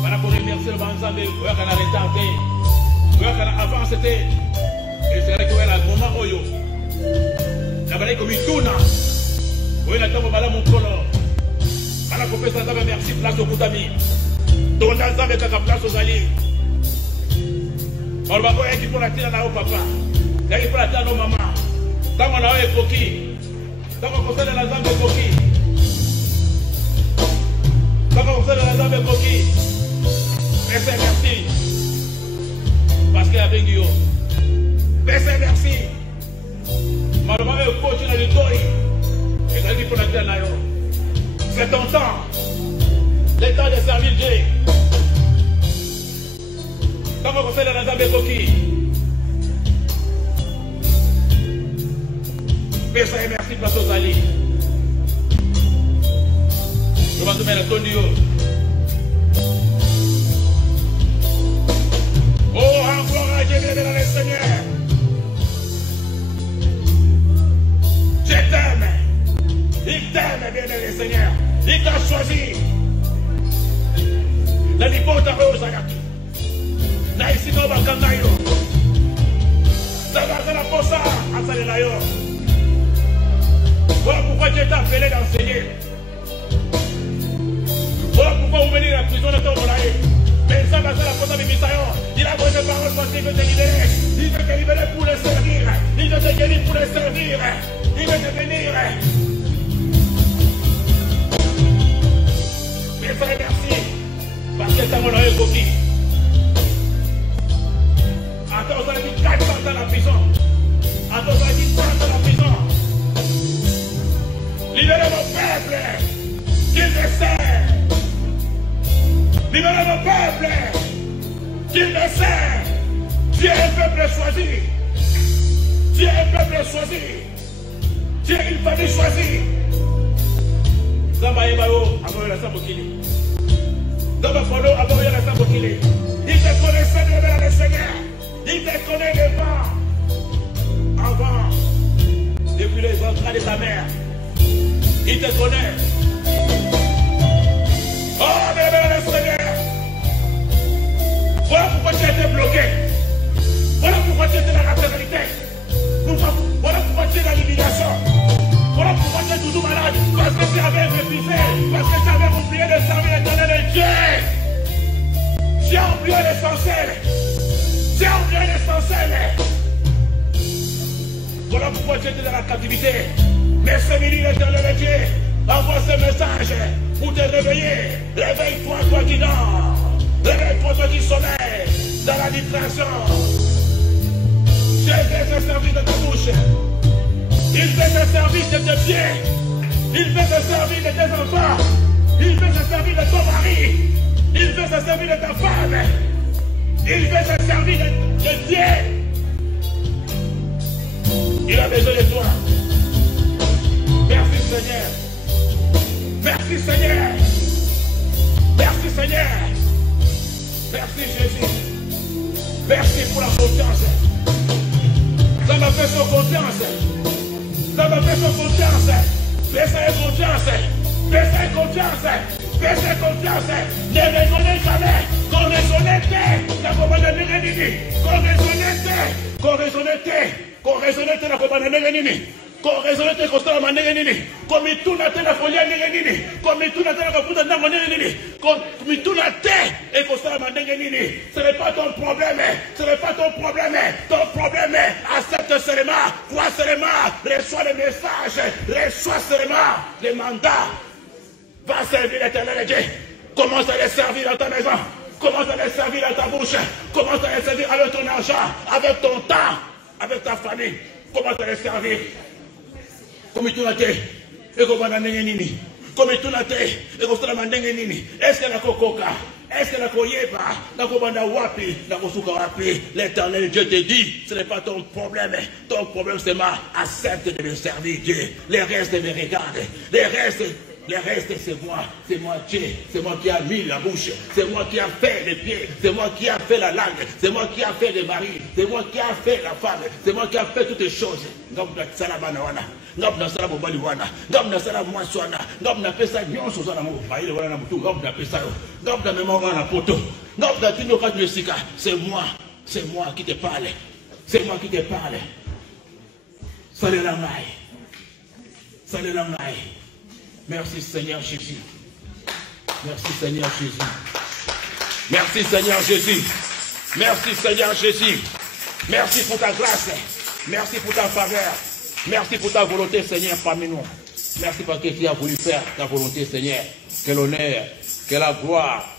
bana koremercie le banzambe oyaka na retard te oyaka na avance te et c'est vrai que la moment oyo na balai komi tuna oyo na tango malamu nkolo bana kopesa nzambe merci place okutami tonda nzambe kaka place ozali oloba oyo yaki mpona ntina na yo papa yaki mpona ntina no mama ntango na yo ekoki ntango kosalela nzambe ekoki ntango kosalela nzambe ekoki pesa merci parce que abengi yo pesa merci maloba oyo ekoti na litoi ezalaki mpona ntina na yo c'est ton temps le temps de servir Dieu ntango kosalela nzambe ekoki pesa ye merci place ozali lobanzomela tondi yo oh encore à Dieu bien le Seigneur je t'aime il t'aime bien le Seigneur il t'a choisi la libota ozalaki na esika bakanga yo nzambe aza na posa asalela yo voilà pourquoi Dieu t'a appelé d'enseigner voilà pourquoi vous venez de la prison de ton molaye mais nzambe aza na posa bimisa yo il a besoin de paroles parce qu'il veut te libérer il veut te libérer pour le servir il veut te guérir pour le servir il veut te bénir mais ça merci parce que ntango na yo ekoki ata dans la prison. À nos magistrats dans la prison. Libérez mon peuple, qu'il me sert. Libérez mon peuple, qu'il me sert. Tu es un peuple choisi. Tu es un peuple choisi. Tu es une famille choisie. Zamba Ebao, avant la Sambokili. Zamba Fono, avant la Sambokili. Il te connaissait de le Seigneur. Il te connaît devant. Avant. Depuis les entrailles de ta mère. Il te connaît. Oh, mais le Seigneur. Voilà pourquoi tu as été bloqué. Voilà pourquoi tu es dans la maternité. Voilà pourquoi tu es dans l'humiliation. Voilà pourquoi tu es toujours malade. Parce que tu avais refusé. Parce que tu avais oublié de servir l'éternel de Dieu. Tu as oublié l'essentiel. Tu as oublié l'essentiel. Voilà pourquoi tu étais dans la captivité. Mais ce midi, l'éternel de Dieu envoie ce message pour te réveiller. Réveille-toi, toi qui dors. Réveille-toi, toi qui sommeille. Dans la distraction. Dieu veut te servir de ta bouche. Il veut te servir de tes pieds. Il veut te servir de tes enfants. Il veut te servir de ton mari. Il veut te servir de ta femme. Il veut te servir de Dieu. Il a besoin de toi. Merci Seigneur. Merci Seigneur. Merci Seigneur. Merci Jésus. Merci pour la confiance. Ça m'a fait son confiance. Ça m'a fait son confiance. Fais-ça confiance. Fais-ça confiance. Fais-ça confiance. Ne raisonnez jamais. Qu'on raisonnait. Qu'on raisonnait. Qu'on raisonnait. Qu'on raisonnait. Qu'on raisonnait. Qu'on raisonnait. Qu'on stara manenge nini. Qu'on mituna te la folia nenge nini. Qu'on mituna te la kaputa nango nenge nini. Qu'on mituna te et qu'on stara manenge nini. Ce n'est pas ton problème. Ce n'est pas ton problème. Ton problème, accepte seulement. Crois seulement. Reçois le message. Reçois seulement les mandats. Va servir l'éternel de Dieu. Commence à les servir dans ta maison. Commence à les servir dans ta bouche. Commence à les servir avec ton argent, avec ton temps, avec ta famille. Commence à les servir. Comme tu l'as dit, et comme on a nini. Comme tu l'as dit, et comme tu l'as nini. Est-ce que la cococa? Est-ce que la koyeba? La kobanda wapi? La kosuka wapi? L'éternel Dieu te dit, ce n'est pas ton problème. Ton problème c'est moi. Accepte de me servir Dieu. Les restes me regardent. Les restes, c'est moi Dieu, c'est moi qui a mis la bouche, c'est moi qui a fait les pieds, c'est moi qui a fait la langue, c'est moi qui a fait les maris, c'est moi qui a fait la femme, c'est moi qui a fait toutes les choses. Ngabna salabana wana, ngabna salabo bali wana, ngabna salabo mwaswana, ngabna pesa nyonso zana mo, baile wana na mutu, ngabna pesa yo, ngabna memora na poto, ngabna tino kat mesika, c'est moi qui te parle, c'est moi qui te parle. Salut la maille. Merci Seigneur Jésus. Merci Seigneur Jésus. Merci Seigneur Jésus. Merci Seigneur Jésus. Merci pour ta grâce. Merci pour ta faveur. Merci pour ta volonté Seigneur parmi nous. Merci parce que tu as voulu faire ta volonté Seigneur. Que l'honneur, que la gloire,